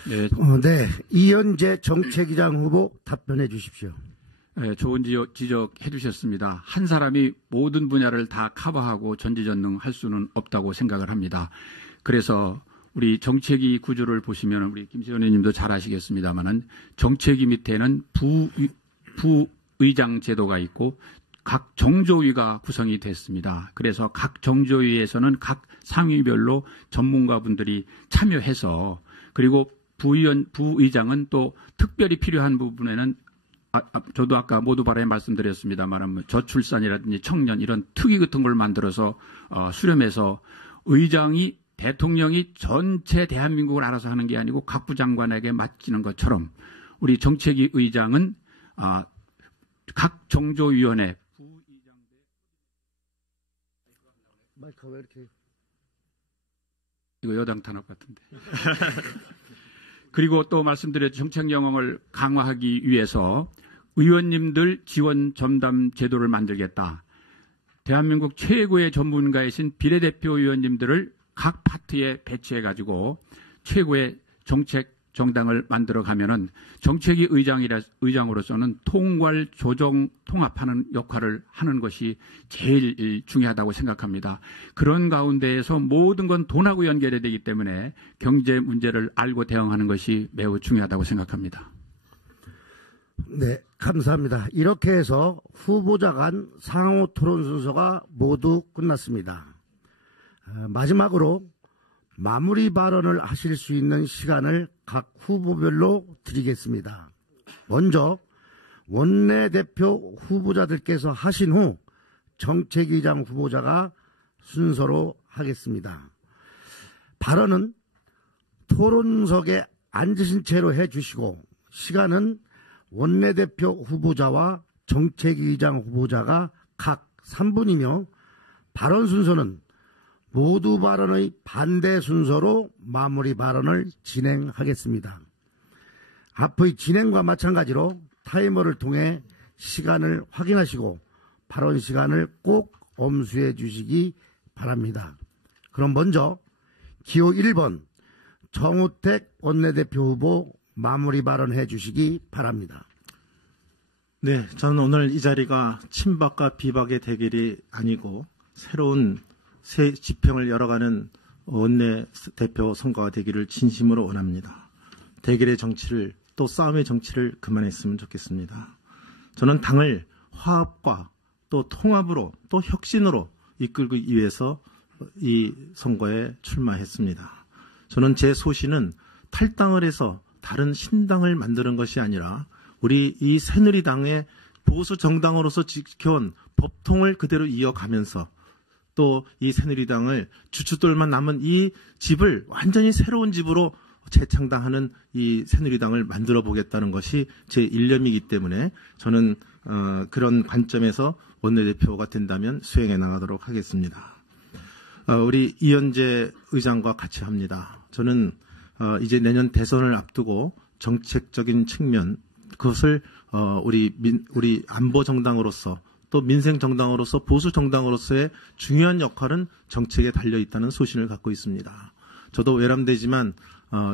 네, 이현재 정책위장 후보 답변해 주십시오. 네, 좋은 지적해 주셨습니다. 한 사람이 모든 분야를 다 커버하고 전지전능할 수는 없다고 생각을 합니다. 그래서 우리 정책위 구조를 보시면 우리 김세현 의원님도 잘 아시겠습니다만은 정책위 밑에는 부의장 제도가 있고 각 정조위가 구성이 됐습니다. 그래서 각 정조위에서는 각 상위별로 전문가분들이 참여해서 그리고 부의장은 또 특별히 필요한 부분에는 저도 아까 모두 발언에 말씀드렸습니다만 저출산이라든지 청년 이런 특위 같은 걸 만들어서 수렴해서 의장이 대통령이 전체 대한민국을 알아서 하는 게 아니고 각 부장관에게 맡기는 것처럼 우리 정책위 의장은 각 정조위원회 마이크가 왜 이렇게 이거 여당 탄압 같은데. 그리고 또 말씀드렸죠. 정책 영역을 강화하기 위해서 의원님들 지원 전담 제도를 만들겠다. 대한민국 최고의 전문가이신 비례대표 의원님들을 각 파트에 배치해가지고 최고의 정책 정당을 만들어 가면은 정책위 의장으로서는 통괄, 조정, 통합하는 역할을 하는 것이 제일 중요하다고 생각합니다. 그런 가운데에서 모든 건 돈하고 연결이 되기 때문에 경제 문제를 알고 대응하는 것이 매우 중요하다고 생각합니다. 네, 감사합니다. 이렇게 해서 후보자 간 상호 토론 순서가 모두 끝났습니다. 마지막으로 마무리 발언을 하실 수 있는 시간을 각 후보별로 드리겠습니다. 먼저 원내대표 후보자들께서 하신 후 정책위장 후보자가 순서로 하겠습니다. 발언은 토론석에 앉으신 채로 해주시고 시간은 원내대표 후보자와 정책위장 후보자가 각 3분이며 발언 순서는 모두 발언의 반대 순서로 마무리 발언을 진행하겠습니다. 앞의 진행과 마찬가지로 타이머를 통해 시간을 확인하시고 발언 시간을 꼭 엄수해 주시기 바랍니다. 그럼 먼저 기호 1번 정우택 원내대표 후보 마무리 발언해 주시기 바랍니다. 네, 저는 오늘 이 자리가 친박과 비박의 대결이 아니고 새로운 새 지평을 열어가는 원내대표 선거가 되기를 진심으로 원합니다. 대결의 정치를 또 싸움의 정치를 그만했으면 좋겠습니다. 저는 당을 화합과 또 통합으로 또 혁신으로 이끌기 위해서 이 선거에 출마했습니다. 저는 제 소신은 탈당을 해서 다른 신당을 만드는 것이 아니라 우리 이 새누리당의 보수 정당으로서 지켜온 법통을 그대로 이어가면서 또 이 새누리당을 주춧돌만 남은 이 집을 완전히 새로운 집으로 재창당하는 이 새누리당을 만들어 보겠다는 것이 제 일념이기 때문에 저는 그런 관점에서 원내대표가 된다면 수행해 나가도록 하겠습니다. 우리 이현재 의장과 같이 합니다. 저는 이제 내년 대선을 앞두고 정책적인 측면 그것을 우리 안보 정당으로서 또 민생 정당으로서 보수 정당으로서의 중요한 역할은 정책에 달려 있다는 소신을 갖고 있습니다. 저도 외람되지만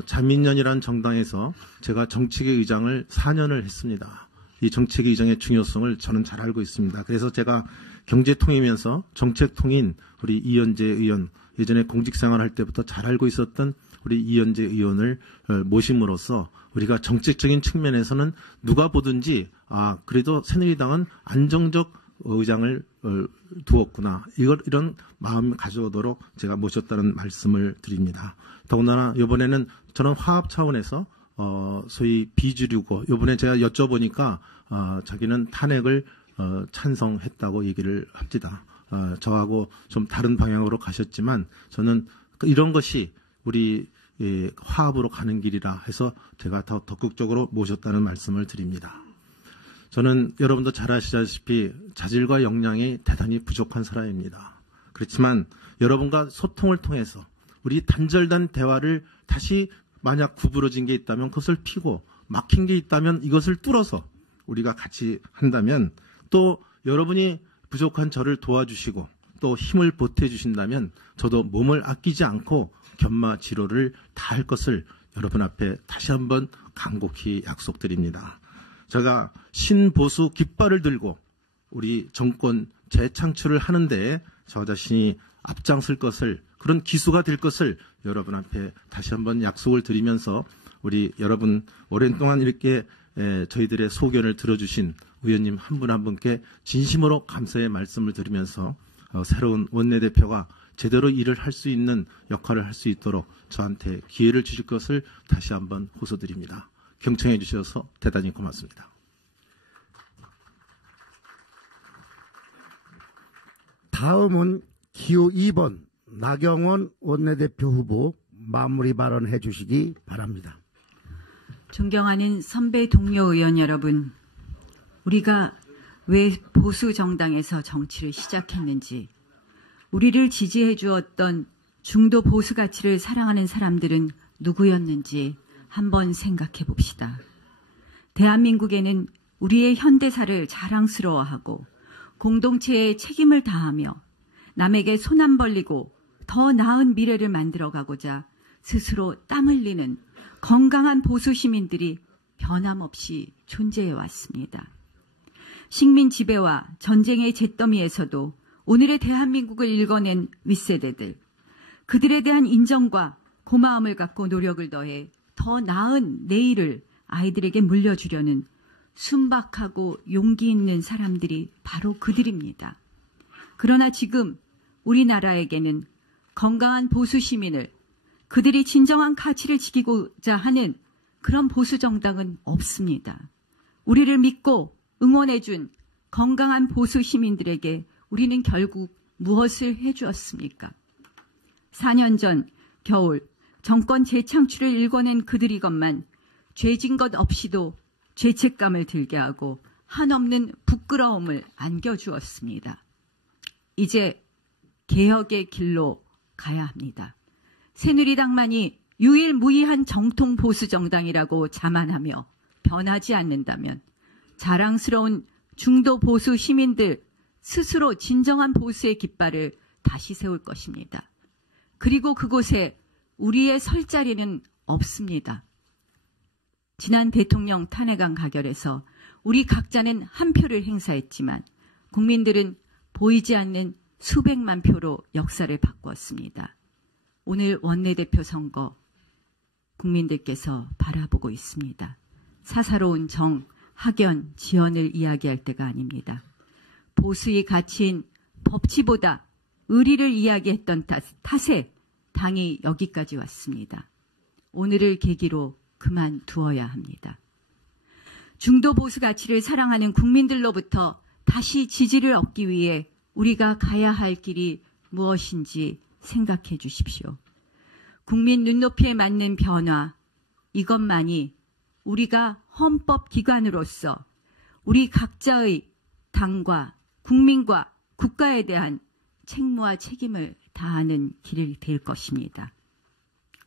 자민련이라는 정당에서 제가 정책위 의장을 4년을 했습니다. 이 정책위 의장의 중요성을 저는 잘 알고 있습니다. 그래서 제가 경제통이면서 정책통인 우리 이현재 의원, 예전에 공직생활할 때부터 잘 알고 있었던 우리 이현재 의원을 모심으로써 우리가 정책적인 측면에서는 누가 보든지 그래도 새누리당은 안정적 의장을 두었구나. 이런 마음을 가져오도록 제가 모셨다는 말씀을 드립니다. 더군다나 이번에는 저는 화합 차원에서 소위 비주류고 이번에 제가 여쭤보니까 자기는 탄핵을 찬성했다고 얘기를 합니다. 저하고 좀 다른 방향으로 가셨지만 저는 이런 것이 우리 화합으로 가는 길이라 해서 제가 더 적극적으로 모셨다는 말씀을 드립니다. 저는 여러분도 잘 아시다시피 자질과 역량이 대단히 부족한 사람입니다. 그렇지만 여러분과 소통을 통해서 우리 단절된 대화를 다시 만약 구부러진 게 있다면 그것을 피고 막힌 게 있다면 이것을 뚫어서 우리가 같이 한다면 또 여러분이 부족한 저를 도와주시고 또 힘을 보태주신다면 저도 몸을 아끼지 않고 견마지로를 다할 것을 여러분 앞에 다시 한번 간곡히 약속드립니다. 제가 신보수 깃발을 들고 우리 정권 재창출을 하는데 저 자신이 앞장설 것을 그런 기수가 될 것을 여러분 앞에 다시 한번 약속을 드리면서 우리 여러분 오랜 동안 이렇게 저희들의 소견을 들어주신 의원님 한 분 한 분께 진심으로 감사의 말씀을 드리면서 새로운 원내대표가 제대로 일을 할 수 있는 역할을 할 수 있도록 저한테 기회를 주실 것을 다시 한번 호소드립니다. 경청해 주셔서 대단히 고맙습니다. 다음은 기호 2번 나경원 원내대표 후보 마무리 발언해 주시기 바랍니다. 존경하는 선배 동료 의원 여러분, 우리가 왜 보수 정당에서 정치를 시작했는지, 우리를 지지해 주었던 중도 보수 가치를 사랑하는 사람들은 누구였는지 한번 생각해 봅시다. 대한민국에는 우리의 현대사를 자랑스러워하고 공동체에 책임을 다하며 남에게 손 안 벌리고 더 나은 미래를 만들어가고자 스스로 땀 흘리는 건강한 보수 시민들이 변함없이 존재해 왔습니다. 식민 지배와 전쟁의 잿더미에서도 오늘의 대한민국을 일궈낸 윗세대들, 그들에 대한 인정과 고마움을 갖고 노력을 더해 더 나은 내일을 아이들에게 물려주려는 순박하고 용기 있는 사람들이 바로 그들입니다. 그러나 지금 우리나라에게는 건강한 보수 시민을, 그들이 진정한 가치를 지키고자 하는 그런 보수 정당은 없습니다. 우리를 믿고 응원해준 건강한 보수 시민들에게 우리는 결국 무엇을 해주었습니까? 4년 전 겨울 정권 재창출을 일궈낸 그들이건만 죄진 것 없이도 죄책감을 들게 하고 한없는 부끄러움을 안겨주었습니다. 이제 개혁의 길로 가야 합니다. 새누리당만이 유일무이한 정통 보수 정당이라고 자만하며 변하지 않는다면 자랑스러운 중도 보수 시민들 스스로 진정한 보수의 깃발을 다시 세울 것입니다. 그리고 그곳에 우리의 설 자리는 없습니다. 지난 대통령 탄핵안 가결에서 우리 각자는 한 표를 행사했지만 국민들은 보이지 않는 수백만 표로 역사를 바꾸었습니다. 오늘 원내대표 선거 국민들께서 바라보고 있습니다. 사사로운 정, 학연, 지연을 이야기할 때가 아닙니다. 보수의 가치인 법치보다 의리를 이야기했던 탓에 당이 여기까지 왔습니다. 오늘을 계기로 그만두어야 합니다. 중도 보수 가치를 사랑하는 국민들로부터 다시 지지를 얻기 위해 우리가 가야 할 길이 무엇인지 생각해 주십시오. 국민 눈높이에 맞는 변화, 이것만이 우리가 헌법기관으로서 우리 각자의 당과 국민과 국가에 대한 책무와 책임을 다하는 길이 될 것입니다.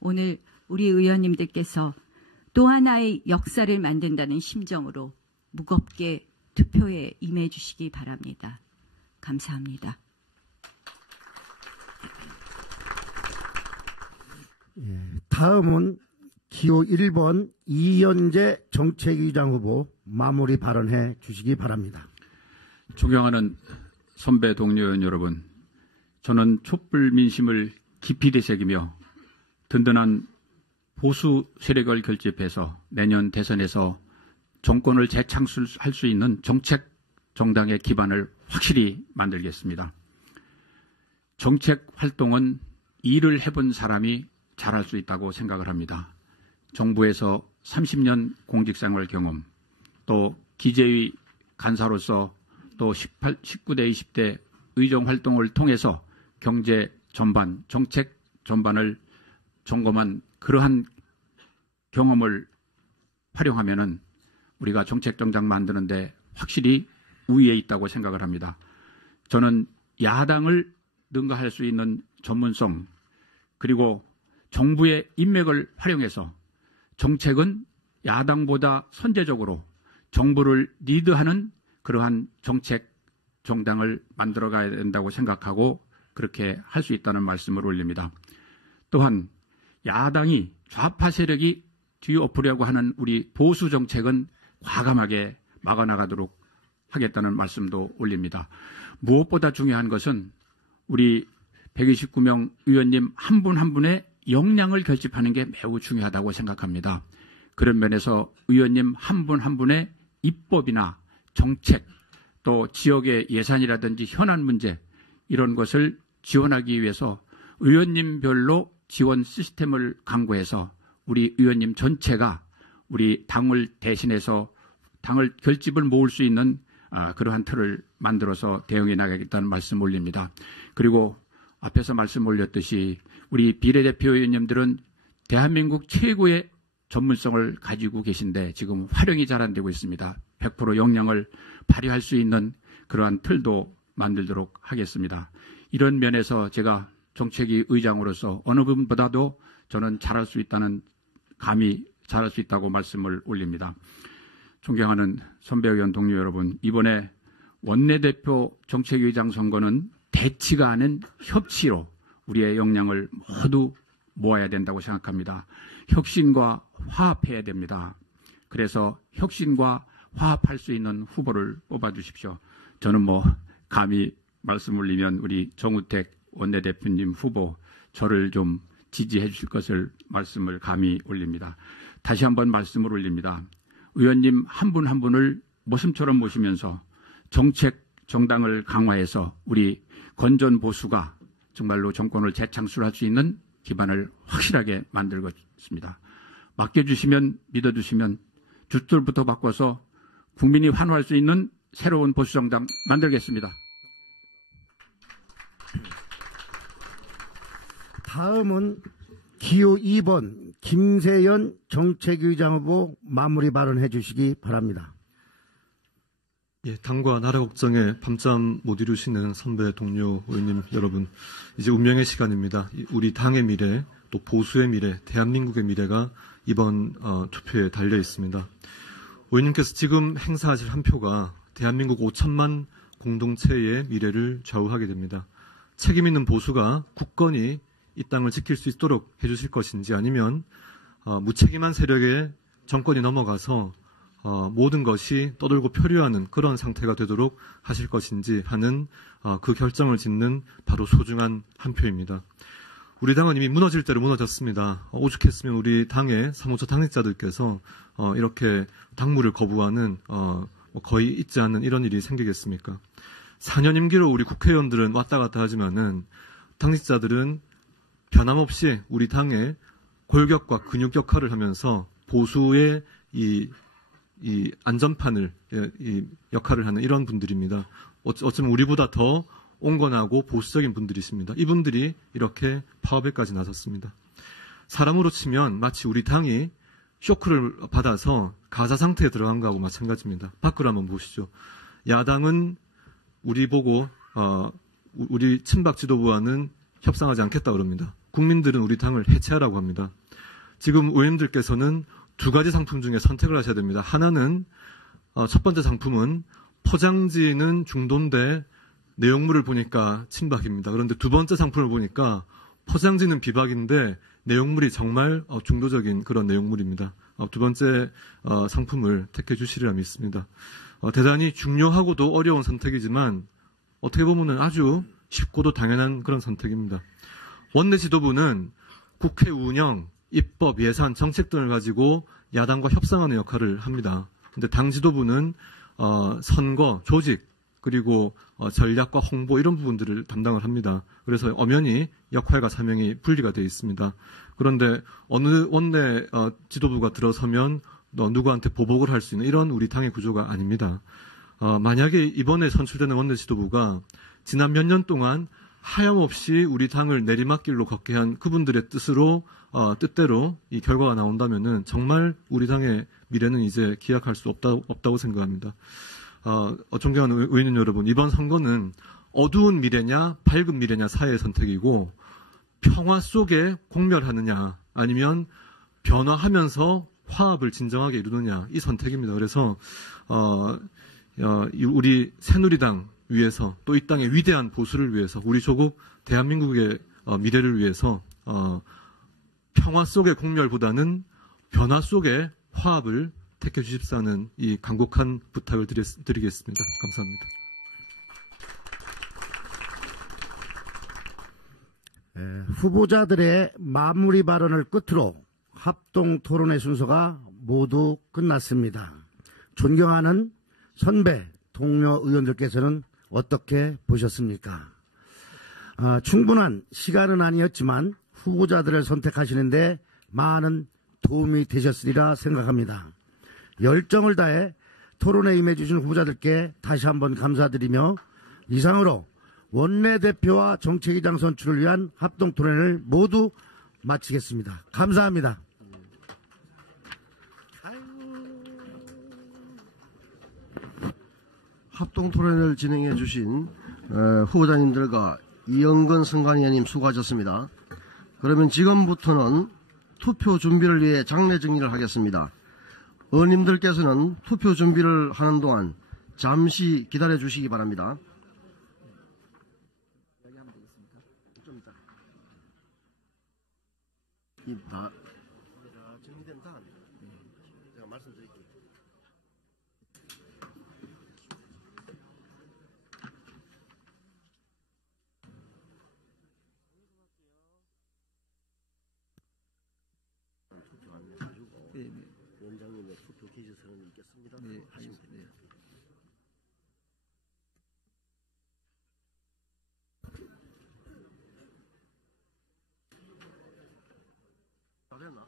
오늘 우리 의원님들께서 또 하나의 역사를 만든다는 심정으로 무겁게 투표에 임해 주시기 바랍니다. 감사합니다. 다음은 기호 1번 이현재 정책위장 후보 마무리 발언해 주시기 바랍니다. 존경하는 선배 동료 의원 여러분, 저는 촛불 민심을 깊이 되새기며 든든한 보수 세력을 결집해서 내년 대선에서 정권을 재창출할 수 있는 정책 정당의 기반을 확실히 만들겠습니다. 정책 활동은 일을 해본 사람이 잘할 수 있다고 생각을 합니다. 정부에서 30년 공직생활 경험, 또 기재위 간사로서 또 19대, 20대 의정 활동을 통해서 경제 전반, 정책 전반을 점검한 그러한 경험을 활용하면은 우리가 정책 정당 만드는데 확실히 우위에 있다고 생각을 합니다. 저는 야당을 능가할 수 있는 전문성, 그리고 정부의 인맥을 활용해서 정책은 야당보다 선제적으로 정부를 리드하는 그러한 정책 정당을 만들어가야 된다고 생각하고 그렇게 할 수 있다는 말씀을 올립니다. 또한 야당이 좌파 세력이 뒤엎으려고 하는 우리 보수 정책은 과감하게 막아나가도록 하겠다는 말씀도 올립니다. 무엇보다 중요한 것은 우리 129명 의원님 한 분 한 분의 역량을 결집하는 게 매우 중요하다고 생각합니다. 그런 면에서 의원님 한 분 한 분의 입법이나 정책, 또 지역의 예산이라든지 현안 문제 이런 것을 지원하기 위해서 의원님별로 지원 시스템을 강구해서 우리 의원님 전체가 우리 당을 대신해서 당을 결집을 모을 수 있는 그러한 틀을 만들어서 대응해 나가겠다는 말씀 올립니다. 그리고 앞에서 말씀 올렸듯이 우리 비례대표 의원님들은 대한민국 최고의 전문성을 가지고 계신데 지금 활용이 잘 안 되고 있습니다. 100% 역량을 발휘할 수 있는 그러한 틀도 만들도록 하겠습니다. 이런 면에서 제가 정책위 의장으로서 어느 분보다도 저는 잘할 수 있다는 감히 잘할 수 있다고 말씀을 올립니다. 존경하는 선배 의원 동료 여러분, 이번에 원내대표 정책위의장 선거는 대치가 아닌 협치로 우리의 역량을 모두 모아야 된다고 생각합니다. 혁신과 화합해야 됩니다. 그래서 혁신과 화합할 수 있는 후보를 뽑아주십시오. 저는 감히 말씀 올리면 우리 정우택 원내대표님 후보 저를 좀 지지해 주실 것을 말씀을 감히 올립니다. 다시 한번 말씀을 올립니다. 의원님 한 분 한 분을 모습처럼 모시면서 정책 정당을 강화해서 우리 건전 보수가 정말로 정권을 재창출할 수 있는 기반을 확실하게 만들겠습니다. 맡겨주시면 믿어주시면 주툴부터 바꿔서 국민이 환호할 수 있는 새로운 보수정당 만들겠습니다. 다음은 기호 2번 김세연 정책위의장 후보 마무리 발언해 주시기 바랍니다. 예, 당과 나라 걱정에 밤잠 못 이루시는 선배 동료 의원님 여러분, 이제 운명의 시간입니다. 우리 당의 미래, 또 보수의 미래, 대한민국의 미래가 이번 투표에 달려 있습니다. 의원님께서 지금 행사하실 한 표가 대한민국 5천만 공동체의 미래를 좌우하게 됩니다. 책임 있는 보수가 굳건히 이 땅을 지킬 수 있도록 해주실 것인지, 아니면 무책임한 세력의 정권이 넘어가서 모든 것이 떠돌고 표류하는 그런 상태가 되도록 하실 것인지 하는 그 결정을 짓는 바로 소중한 한 표입니다. 우리 당은 이미 무너질 대로 무너졌습니다. 오죽했으면 우리 당의 사무처 당직자들께서 이렇게 당무를 거부하는 거의 있지 않는 이런 일이 생기겠습니까? 4년 임기로 우리 국회의원들은 왔다 갔다 하지만은 당직자들은 변함없이 우리 당의 골격과 근육 역할을 하면서 보수의 이 안전판을 이 역할을 하는 이런 분들입니다. 어쩌면 우리보다 더 온건하고 보수적인 분들이십니다. 이분들이 이렇게 파업에까지 나섰습니다. 사람으로 치면 마치 우리 당이 쇼크를 받아서 가사 상태에 들어간 거하고 마찬가지입니다. 밖으로 한번 보시죠. 야당은 우리 보고 우리 친박 지도부와는 협상하지 않겠다 그럽니다. 국민들은 우리 당을 해체하라고 합니다. 지금 의원님들께서는 두 가지 상품 중에 선택을 하셔야 됩니다. 하나는 첫 번째 상품은 포장지는 중도인데 내용물을 보니까 친박입니다. 그런데 두 번째 상품을 보니까 포장지는 비박인데 내용물이 정말 중도적인 그런 내용물입니다. 두 번째 상품을 택해 주시리라 믿습니다. 대단히 중요하고도 어려운 선택이지만 어떻게 보면 아주 쉽고도 당연한 그런 선택입니다. 원내 지도부는 국회 운영, 입법, 예산, 정책 등을 가지고 야당과 협상하는 역할을 합니다. 그런데 당 지도부는 선거, 조직, 그리고 전략과 홍보 이런 부분들을 담당을 합니다. 그래서 엄연히 역할과 사명이 분리가 되어 있습니다. 그런데 어느 원내 지도부가 들어서면 누구한테 보복을 할 수 있는 이런 우리 당의 구조가 아닙니다. 만약에 이번에 선출되는 원내 지도부가 지난 몇 년 동안 하염없이 우리 당을 내리막길로 걷게 한 그분들의 뜻대로 이 결과가 나온다면은 정말 우리 당의 미래는 이제 기약할 수 없다고 생각합니다. 존경하는 의원님 여러분, 이번 선거는 어두운 미래냐 밝은 미래냐 사이의 선택이고 평화 속에 공멸하느냐 아니면 변화하면서 화합을 진정하게 이루느냐 이 선택입니다. 그래서 우리 새누리당 위해서 또 이 땅의 위대한 보수를 위해서 우리 조국 대한민국의 미래를 위해서 평화 속의 공멸보다는 변화 속의 화합을 택해 주십사는 이 간곡한 부탁을 드리겠습니다. 감사합니다. 후보자들의 마무리 발언을 끝으로 합동 토론회 순서가 모두 끝났습니다. 존경하는 선배, 동료 의원들께서는 어떻게 보셨습니까? 충분한 시간은 아니었지만 후보자들을 선택하시는데 많은 도움이 되셨으리라 생각합니다. 열정을 다해 토론에 임해주신 후보자들께 다시 한번 감사드리며 이상으로 원내대표와 정책위장 선출을 위한 합동 토론회를 모두 마치겠습니다. 감사합니다. 합동 토론을 진행해 주신 후보자님들과 이영건 선관위원님 수고하셨습니다. 그러면 지금부터는 투표 준비를 위해 장례 정리를 하겠습니다. 의원님들께서는 투표 준비를 하는 동안 잠시 기다려 주시기 바랍니다. 다 정리된 다음에 제가 말씀드릴게요. 투표 안 해가지고 위원장님의 투표 기재서는 있겠습니다. 하시면 됩니다. 다 됐나?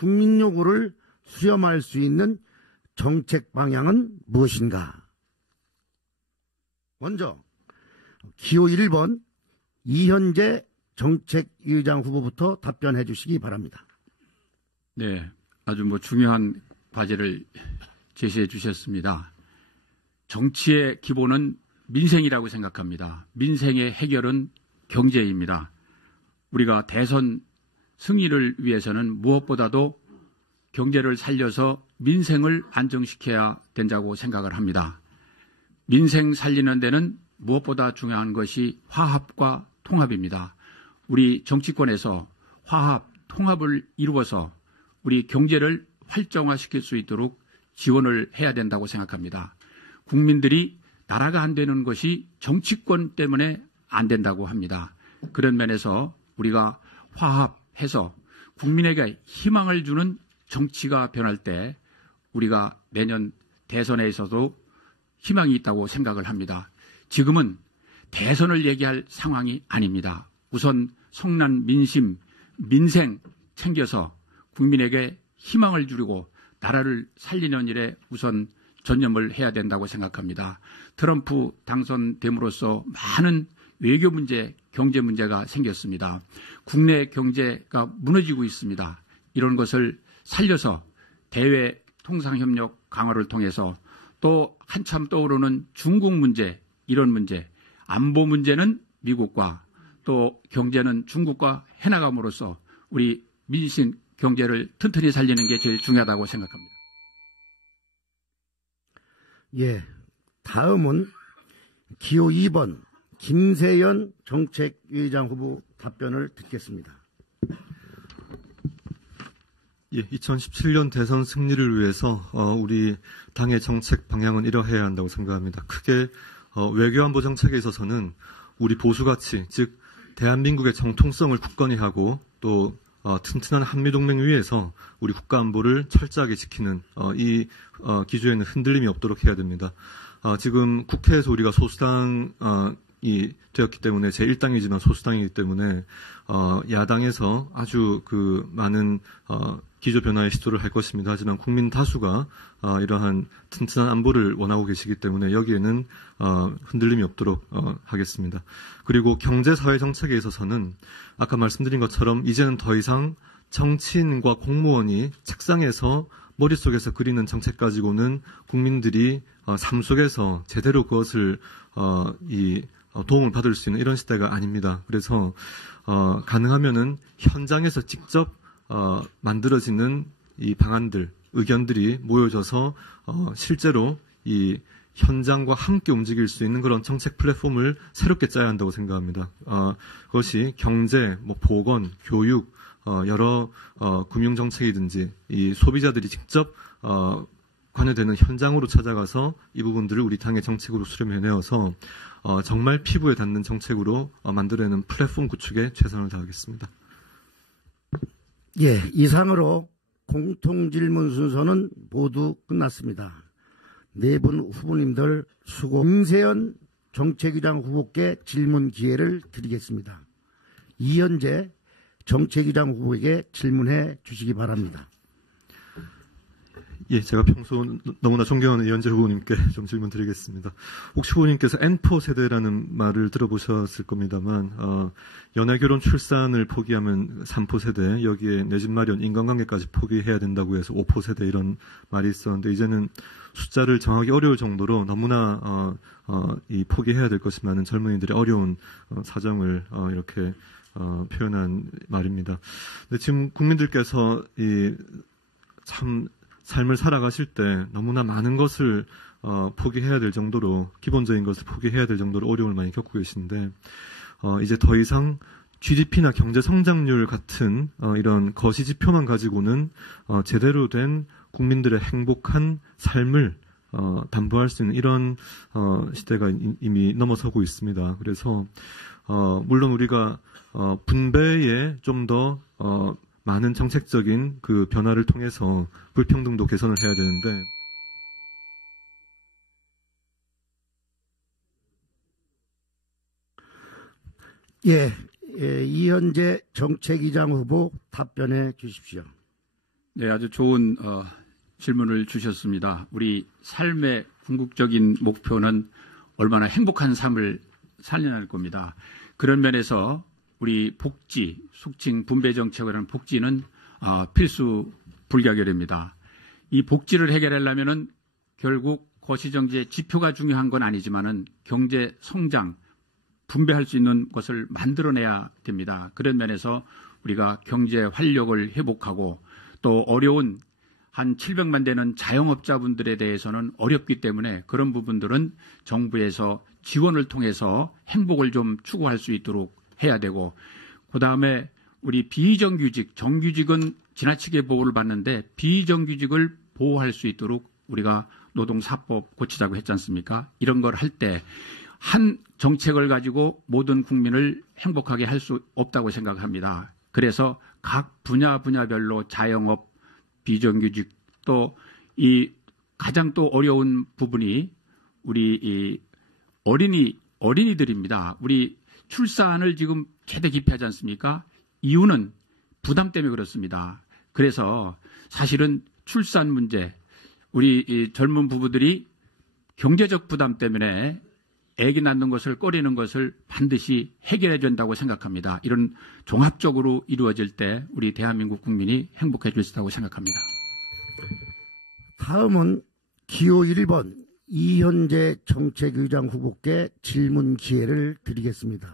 국민 요구를 수렴할 수 있는 정책 방향은 무엇인가? 먼저 기호 1번 이현재 정책위의장 후보부터 답변해 주시기 바랍니다. 네, 아주 중요한 과제를 제시해 주셨습니다. 정치의 기본은 민생이라고 생각합니다. 민생의 해결은 경제입니다. 우리가 대선 승리를 위해서는 무엇보다도 경제를 살려서 민생을 안정시켜야 된다고 생각을 합니다. 민생 살리는 데는 무엇보다 중요한 것이 화합과 통합입니다. 우리 정치권에서 화합, 통합을 이루어서 우리 경제를 활성화시킬 수 있도록 지원을 해야 된다고 생각합니다. 국민들이 나라가 안 되는 것이 정치권 때문에 안 된다고 합니다. 그런 면에서 우리가 화합해서 국민에게 희망을 주는 정치가 변할 때 우리가 내년 대선에 있어도 희망이 있다고 생각을 합니다. 지금은 대선을 얘기할 상황이 아닙니다. 우선 성난 민심, 민생 챙겨서 국민에게 희망을 주려고 나라를 살리는 일에 우선 전념을 해야 된다고 생각합니다. 트럼프 당선됨으로써 많은 외교 문제, 경제 문제가 생겼습니다. 국내 경제가 무너지고 있습니다. 이런 것을 살려서 대외 통상협력 강화를 통해서 또 한참 떠오르는 중국 문제, 이런 문제, 안보 문제는 미국과 또 경제는 중국과 해나감으로써 우리 민심 경제를 튼튼히 살리는 게 제일 중요하다고 생각합니다. 예, 다음은 기호 2번 김세연 정책위의장 후보 답변을 듣겠습니다. 예, 2017년 대선 승리를 위해서 우리 당의 정책 방향은 이러해야 한다고 생각합니다. 크게 외교안보 정책에 있어서는 우리 보수가치, 즉 대한민국의 정통성을 굳건히 하고 또 튼튼한 한미동맹 위에서 우리 국가안보를 철저하게 지키는 이 기조에는 흔들림이 없도록 해야 됩니다. 지금 국회에서 우리가 소수당이 되었기 때문에 제1당이지만 소수당이기 때문에 야당에서 아주 그 많은 기조 변화의 시도를 할 것입니다. 하지만 국민 다수가 이러한 튼튼한 안보를 원하고 계시기 때문에 여기에는 흔들림이 없도록 하겠습니다. 그리고 경제사회 정책에 있어서는 아까 말씀드린 것처럼 이제는 더 이상 정치인과 공무원이 책상에서 머릿속에서 그리는 정책 가지고는 국민들이 삶 속에서 제대로 그것을 도움을 받을 수 있는 이런 시대가 아닙니다. 그래서 가능하면은 현장에서 직접 만들어지는 이 방안들, 의견들이 모여져서 실제로 이 현장과 함께 움직일 수 있는 그런 정책 플랫폼을 새롭게 짜야 한다고 생각합니다. 그것이 경제, 보건, 교육, 여러 금융정책이든지 이 소비자들이 직접 관여되는 현장으로 찾아가서 이 부분들을 우리 당의 정책으로 수렴해내어서 정말 피부에 닿는 정책으로 만들어내는 플랫폼 구축에 최선을 다하겠습니다. 예, 이상으로 공통질문 순서는 모두 끝났습니다. 네 분 후보님들 수고. 김세연 정책위장 후보께 질문 기회를 드리겠습니다. 이현재 정책위장 후보에게 질문해 주시기 바랍니다. 예, 제가 평소 너무나 존경하는 이현재 후보님께 좀 질문 드리겠습니다. 혹시 후보님께서 N4 세대라는 말을 들어보셨을 겁니다만, 연애, 결혼, 출산을 포기하면 3포 세대, 여기에 내 집 마련, 인간관계까지 포기해야 된다고 해서 5포 세대 이런 말이 있었는데, 이제는 숫자를 정하기 어려울 정도로 너무나 이 포기해야 될 것이 많은 젊은이들의 어려운 사정을 이렇게 표현한 말입니다. 근데 지금 국민들께서 참 삶을 살아가실 때 너무나 많은 것을 포기해야 될 정도로, 기본적인 것을 포기해야 될 정도로 어려움을 많이 겪고 계신데, 이제 더 이상 GDP나 경제 성장률 같은 이런 거시 지표만 가지고는 제대로 된 국민들의 행복한 삶을 담보할 수 있는 이런 시대가 이미 넘어서고 있습니다. 그래서 물론 우리가 분배에 좀 더 많은 정책적인 그 변화를 통해서 불평등도 개선을 해야 되는데, 이현재 정책위장 후보 답변해 주십시오. 네, 아주 좋은 질문을 주셨습니다. 우리 삶의 궁극적인 목표는 얼마나 행복한 삶을 살려낼 겁니다. 그런 면에서 우리 복지, 속칭 분배 정책을 하는 복지는 필수 불가결입니다. 이 복지를 해결하려면은 결국 거시정지의 지표가 중요한 건 아니지만은 경제 성장, 분배할 수 있는 것을 만들어내야 됩니다. 그런 면에서 우리가 경제 활력을 회복하고 또 어려운 한 700만 되는 자영업자분들에 대해서는 어렵기 때문에 그런 부분들은 정부에서 지원을 통해서 행복을 좀 추구할 수 있도록 해야 되고, 그다음에 우리 비정규직, 정규직은 지나치게 보호를 받는데 비정규직을 보호할 수 있도록 우리가 노동사법 고치자고 했지 않습니까? 이런 걸 할 때 한 정책을 가지고 모든 국민을 행복하게 할 수 없다고 생각합니다. 그래서 각 분야별로 자영업, 비정규직 또 이 가장 또 어려운 부분이 우리 이 어린이들입니다. 우리 출산을 지금 최대 기피하지 않습니까? 이유는 부담 때문에 그렇습니다. 그래서 사실은 출산 문제, 우리 이 젊은 부부들이 경제적 부담 때문에 아기 낳는 것을 꺼리는 것을 반드시 해결해 준다고 생각합니다. 이런 종합적으로 이루어질 때 우리 대한민국 국민이 행복해질 수 있다고 생각합니다. 다음은 기호 1번 이현재 정책위장 후보께 질문 기회를 드리겠습니다.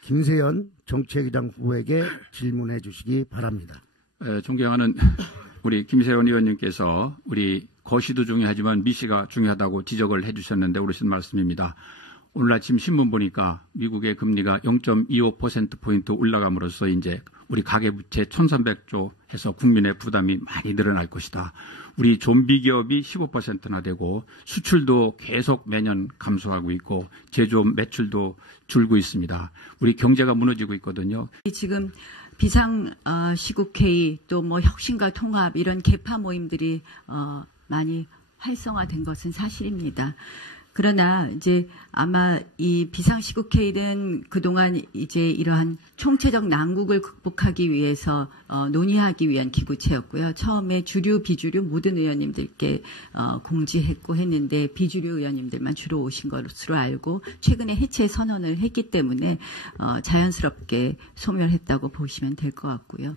김세연 정책위장 후보에게 질문해 주시기 바랍니다. 존경하는 우리 김세연 의원님께서 우리 거시도 중요하지만 미시가 중요하다고 지적을 해주셨는데 옳으신 말씀입니다. 오늘 아침 신문 보니까 미국의 금리가 0.25%포인트 올라감으로써 이제 우리 가계부채 1,300조 해서 국민의 부담이 많이 늘어날 것이다. 우리 좀비 기업이 15%나 되고 수출도 계속 매년 감소하고 있고 제조업 매출도 줄고 있습니다. 우리 경제가 무너지고 있거든요. 지금 비상 시국회의 또 뭐 혁신과 통합 이런 개파 모임들이 많이 활성화된 것은 사실입니다. 그러나 이제 아마 이 비상시국회의는 그동안 이제 이러한 총체적 난국을 극복하기 위해서 논의하기 위한 기구체였고요. 처음에 주류, 비주류 모든 의원님들께 공지했고 했는데 비주류 의원님들만 주로 오신 것으로 알고 최근에 해체 선언을 했기 때문에 자연스럽게 소멸했다고 보시면 될 것 같고요.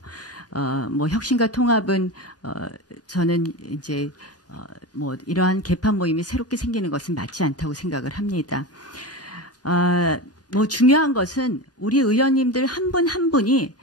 뭐 혁신과 통합은 저는 이제 뭐 이러한 개판 모임이 새롭게 생기는 것은 맞지 않다고 생각을 합니다. 뭐 중요한 것은 우리 의원님들 한 분 한 분이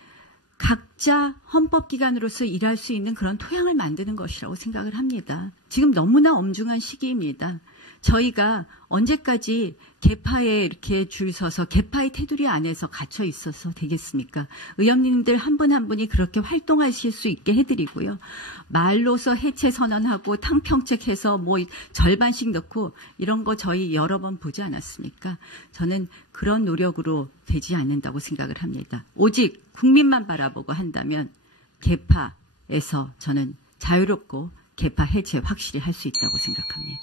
각자 헌법기관으로서 일할 수 있는 그런 토양을 만드는 것이라고 생각을 합니다. 지금 너무나 엄중한 시기입니다. 저희가 언제까지 개파에 이렇게 줄 서서 개파의 테두리 안에서 갇혀 있어서 되겠습니까? 의원님들 한 분 한 분이 그렇게 활동하실 수 있게 해드리고요. 말로서 해체 선언하고 탕평책해서 뭐 절반씩 넣고 이런 거 저희 여러 번 보지 않았습니까? 저는 그런 노력으로 되지 않는다고 생각을 합니다. 오직 국민만 바라보고 한다면 개파에서 저는 자유롭고 개파 해체 확실히 할 수 있다고 생각합니다.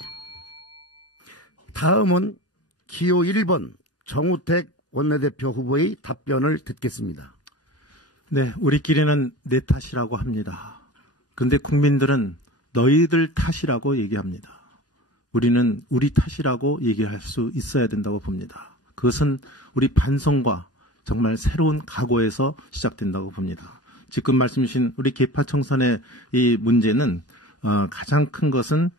다음은 기호 1번 정우택 원내대표 후보의 답변을 듣겠습니다. 네, 우리끼리는 내 탓이라고 합니다. 그런데 국민들은 너희들 탓이라고 얘기합니다. 우리는 우리 탓이라고 얘기할 수 있어야 된다고 봅니다. 그것은 우리 반성과 정말 새로운 각오에서 시작된다고 봅니다. 지금 말씀 주신 우리 개파 청산의 이 문제는 가장 큰 것은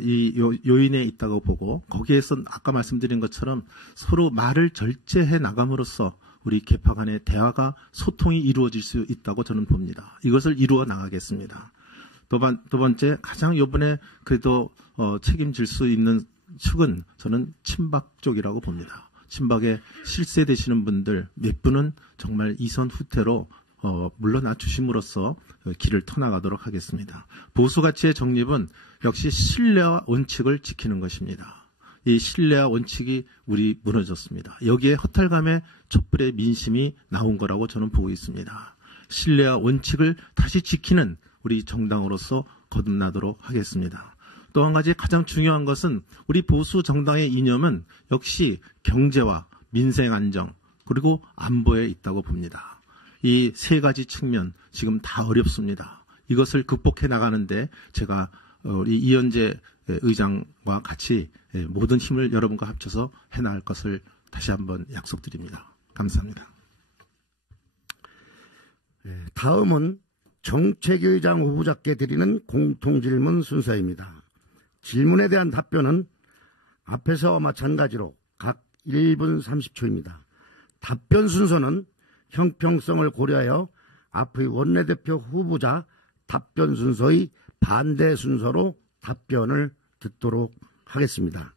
이 요인에 있다고 보고 거기에서 아까 말씀드린 것처럼 서로 말을 절제해 나감으로써 우리 개파 간의 대화가 소통이 이루어질 수 있다고 저는 봅니다. 이것을 이루어 나가겠습니다. 두 번째 가장 이번에 그래도 책임질 수 있는 축은 저는 친박 쪽이라고 봅니다. 친박에 실세되시는 분들 몇 분은 정말 이선 후퇴로 물러나 주심으로써 길을 터나가도록 하겠습니다. 보수가치의 정립은 역시 신뢰와 원칙을 지키는 것입니다. 이 신뢰와 원칙이 우리 무너졌습니다. 여기에 허탈감의 촛불의 민심이 나온 거라고 저는 보고 있습니다. 신뢰와 원칙을 다시 지키는 우리 정당으로서 거듭나도록 하겠습니다. 또 한 가지 가장 중요한 것은 우리 보수 정당의 이념은 역시 경제와 민생 안정 그리고 안보에 있다고 봅니다. 이 세 가지 측면 지금 다 어렵습니다. 이것을 극복해 나가는데 제가 우리 이현재 의장과 같이 모든 힘을 여러분과 합쳐서 해나갈 것을 다시 한번 약속드립니다. 감사합니다. 다음은 정책위의장 후보자께 드리는 공통질문 순서입니다. 질문에 대한 답변은 앞에서와 마찬가지로 각 1분 30초입니다. 답변 순서는 형평성을 고려하여 앞의 원내대표 후보자 답변 순서의 반대 순서로 답변을 듣도록 하겠습니다.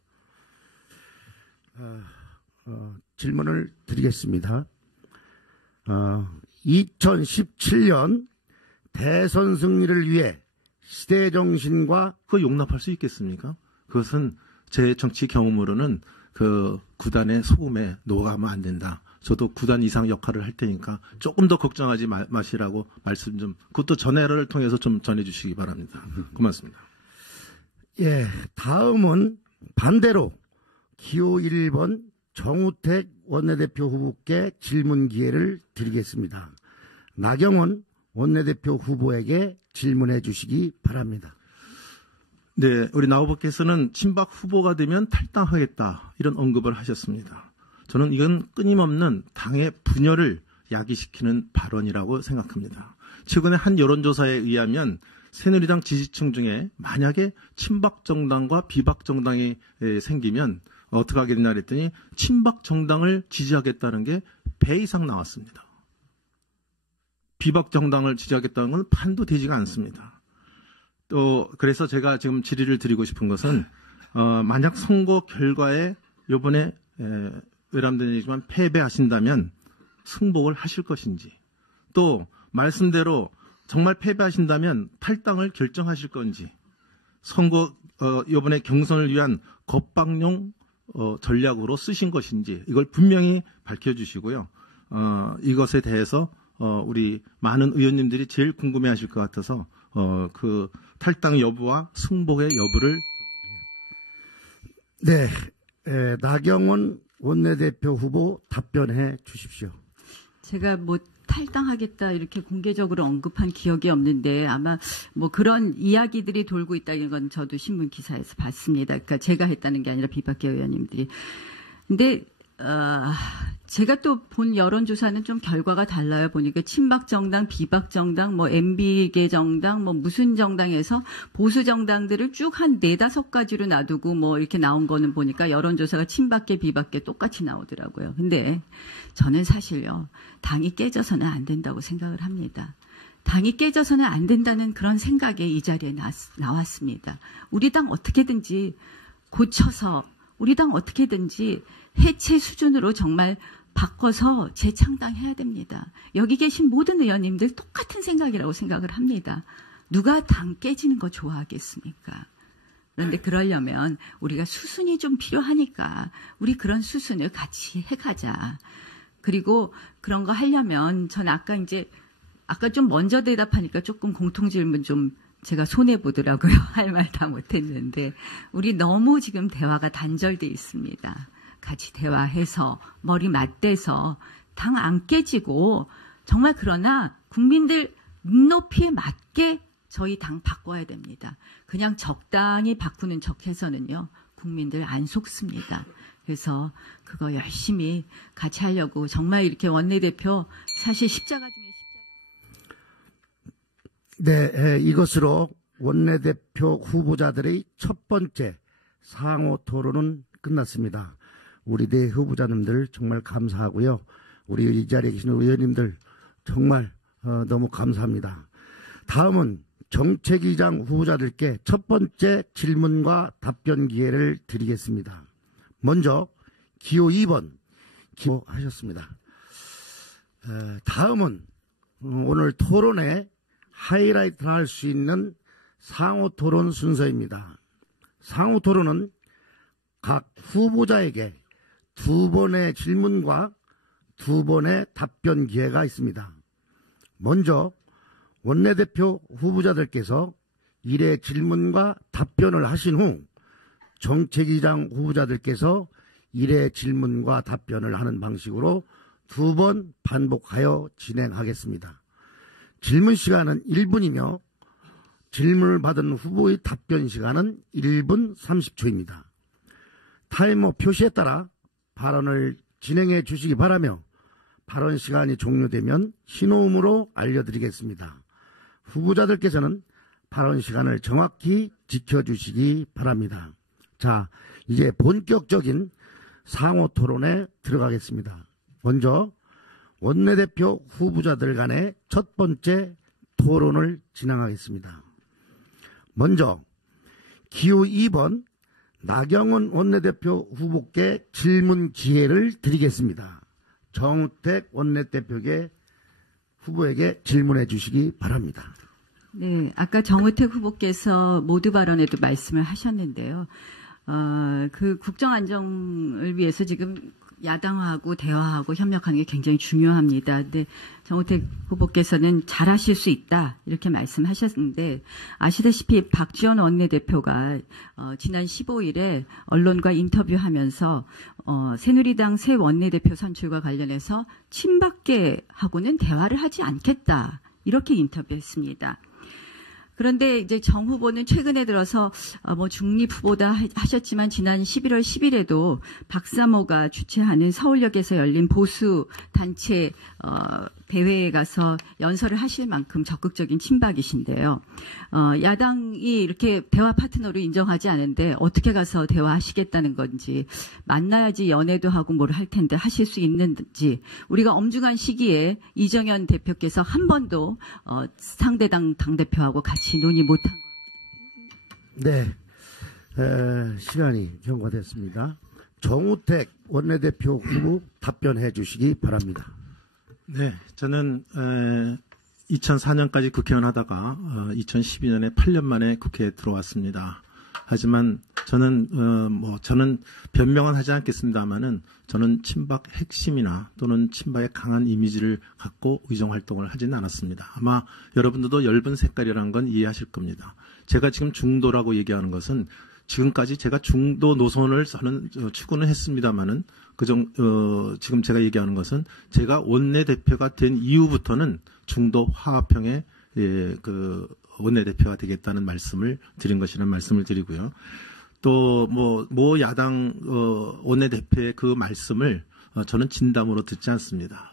질문을 드리겠습니다. 2017년 대선 승리를 위해 시대정신과 그거 용납할 수 있겠습니까? 그것은 제 정치 경험으로는 그 구단의 소금에 녹아가면 안 된다. 저도 9단 이상 역할을 할 테니까 조금 더 걱정하지 마시라고 말씀 좀, 그것도 전화를 통해서 좀 전해주시기 바랍니다. 고맙습니다. 예, 다음은 반대로 기호 1번 정우택 원내대표 후보께 질문 기회를 드리겠습니다. 나경원 원내대표 후보에게 질문해 주시기 바랍니다. 네, 우리 나 후보께서는 친박 후보가 되면 탈당하겠다 이런 언급을 하셨습니다. 저는 이건 끊임없는 당의 분열을 야기시키는 발언이라고 생각합니다. 최근에 한 여론조사에 의하면 새누리당 지지층 중에 만약에 친박 정당과 비박 정당이 생기면 어떻게 하게 되냐 그랬더니 친박 정당을 지지하겠다는 게 배 이상 나왔습니다. 비박 정당을 지지하겠다는 건 판도 되지가 않습니다. 또 그래서 제가 지금 질의를 드리고 싶은 것은 만약 선거 결과에 이번에 외람된 얘기지만 패배하신다면 승복을 하실 것인지, 또 말씀대로 정말 패배하신다면 탈당을 결정하실 건지, 선거 이번에 경선을 위한 겁박용 전략으로 쓰신 것인지 이걸 분명히 밝혀주시고요. 이것에 대해서 우리 많은 의원님들이 제일 궁금해하실 것 같아서 그 탈당 여부와 승복의 여부를. 네, 나경원 원내대표 후보 답변해 주십시오. 제가 뭐 탈당하겠다 이렇게 공개적으로 언급한 기억이 없는데 아마 뭐 그런 이야기들이 돌고 있다는 건 저도 신문 기사에서 봤습니다. 그러니까 제가 했다는 게 아니라 비박계 의원님들이. 근데 제가 또 본 여론조사는 좀 결과가 달라요. 보니까 친박 정당, 비박 정당, 뭐 MB계 정당, 뭐 무슨 정당에서 보수 정당들을 쭉 한 4-5가지로 놔두고 뭐 이렇게 나온 거는 보니까 여론조사가 친박계, 비박계 똑같이 나오더라고요. 근데 저는 사실요, 당이 깨져서는 안 된다고 생각을 합니다. 당이 깨져서는 안 된다는 그런 생각에 이 자리에 나왔습니다. 우리 당 어떻게든지 고쳐서, 우리 당 어떻게든지 해체 수준으로 정말 바꿔서 재창당해야 됩니다. 여기 계신 모든 의원님들 똑같은 생각이라고 생각을 합니다. 누가 당 깨지는 거 좋아하겠습니까? 그런데 그러려면 우리가 수순이 좀 필요하니까 우리 그런 수순을 같이 해가자. 그리고 그런 거 하려면 전 아까 좀 먼저 대답하니까 조금 공통질문 좀 제가 손해보더라고요. 할 말 다 못했는데 우리 너무 지금 대화가 단절돼 있습니다. 같이 대화해서 머리 맞대서 당 안 깨지고 정말 그러나 국민들 눈높이에 맞게 저희 당 바꿔야 됩니다. 그냥 적당히 바꾸는 척해서는요. 국민들 안 속습니다. 그래서 그거 열심히 같이 하려고 정말 이렇게 원내대표 사실 십자가 중에 네, 이것으로 원내대표 후보자들의 첫 번째 상호 토론은 끝났습니다. 우리 네 후보자님들 정말 감사하고요. 우리 이 자리에 계신 의원님들 정말 너무 감사합니다. 다음은 정책위장 후보자들께 첫 번째 질문과 답변 기회를 드리겠습니다. 먼저 기호 2번 기호하셨습니다. 다음은 오늘 토론에 하이라이트 할 수 있는 상호 토론 순서입니다. 상호 토론은 각 후보자에게 2번의 질문과 2번의 답변 기회가 있습니다. 먼저 원내대표 후보자들께서 1회 질문과 답변을 하신 후 정책위장 후보자들께서 1회 질문과 답변을 하는 방식으로 2번 반복하여 진행하겠습니다. 질문 시간은 1분이며 질문을 받은 후보의 답변 시간은 1분 30초입니다. 타이머 표시에 따라 발언을 진행해 주시기 바라며 발언 시간이 종료되면 신호음으로 알려드리겠습니다. 후보자들께서는 발언 시간을 정확히 지켜주시기 바랍니다. 자, 이제 본격적인 상호 토론에 들어가겠습니다. 먼저 원내대표 후보자들 간의 첫 번째 토론을 진행하겠습니다. 먼저 기호 2번 나경원 원내대표 후보께 질문 기회를 드리겠습니다. 정우택 원내대표께 후보에게 질문해 주시기 바랍니다. 네, 아까 정우택 후보께서 모두 발언에도 말씀을 하셨는데요. 그 국정안정을 위해서 지금 야당하고 대화하고 협력하는 게 굉장히 중요합니다. 근데 정우택 후보께서는 잘하실 수 있다 이렇게 말씀하셨는데 아시다시피 박지원 원내대표가 지난 15일에 언론과 인터뷰하면서 새누리당 새 원내대표 선출과 관련해서 친박계하고는 대화를 하지 않겠다 이렇게 인터뷰했습니다. 그런데 이제 정 후보는 최근에 들어서 중립 후보다 하셨지만 지난 11월 10일에도 박사모가 주최하는 서울역에서 열린 보수 단체 대회에 가서 연설을 하실 만큼 적극적인 친박이신데요. 야당이 이렇게 대화 파트너로 인정하지 않은데 어떻게 가서 대화하시겠다는 건지 만나야지 연애도 하고 뭘 할 텐데 하실 수 있는지 우리가 엄중한 시기에 이정현 대표께서 한 번도 상대당 당대표하고 같이 논의 못한 거. 네, 시간이 경과됐습니다. 정우택 원내대표 후보 답변해 주시기 바랍니다. 네, 저는 2004년까지 국회의원 하다가 2012년에 8년 만에 국회에 들어왔습니다. 하지만 저는 저는 변명은 하지 않겠습니다만은 저는 친박 핵심이나 또는 친박의 강한 이미지를 갖고 의정 활동을 하지는 않았습니다. 아마 여러분들도 엷은 색깔이라는 건 이해하실 겁니다. 제가 지금 중도라고 얘기하는 것은 지금까지 제가 중도 노선을 저는 추구는 했습니다만은 지금 제가 얘기하는 것은 제가 원내대표가 된 이후부터는 중도 화합형의 원내대표가 되겠다는 말씀을 드린 것이라는 말씀을 드리고요. 또 모 야당 원내대표의 그 말씀을 저는 진담으로 듣지 않습니다.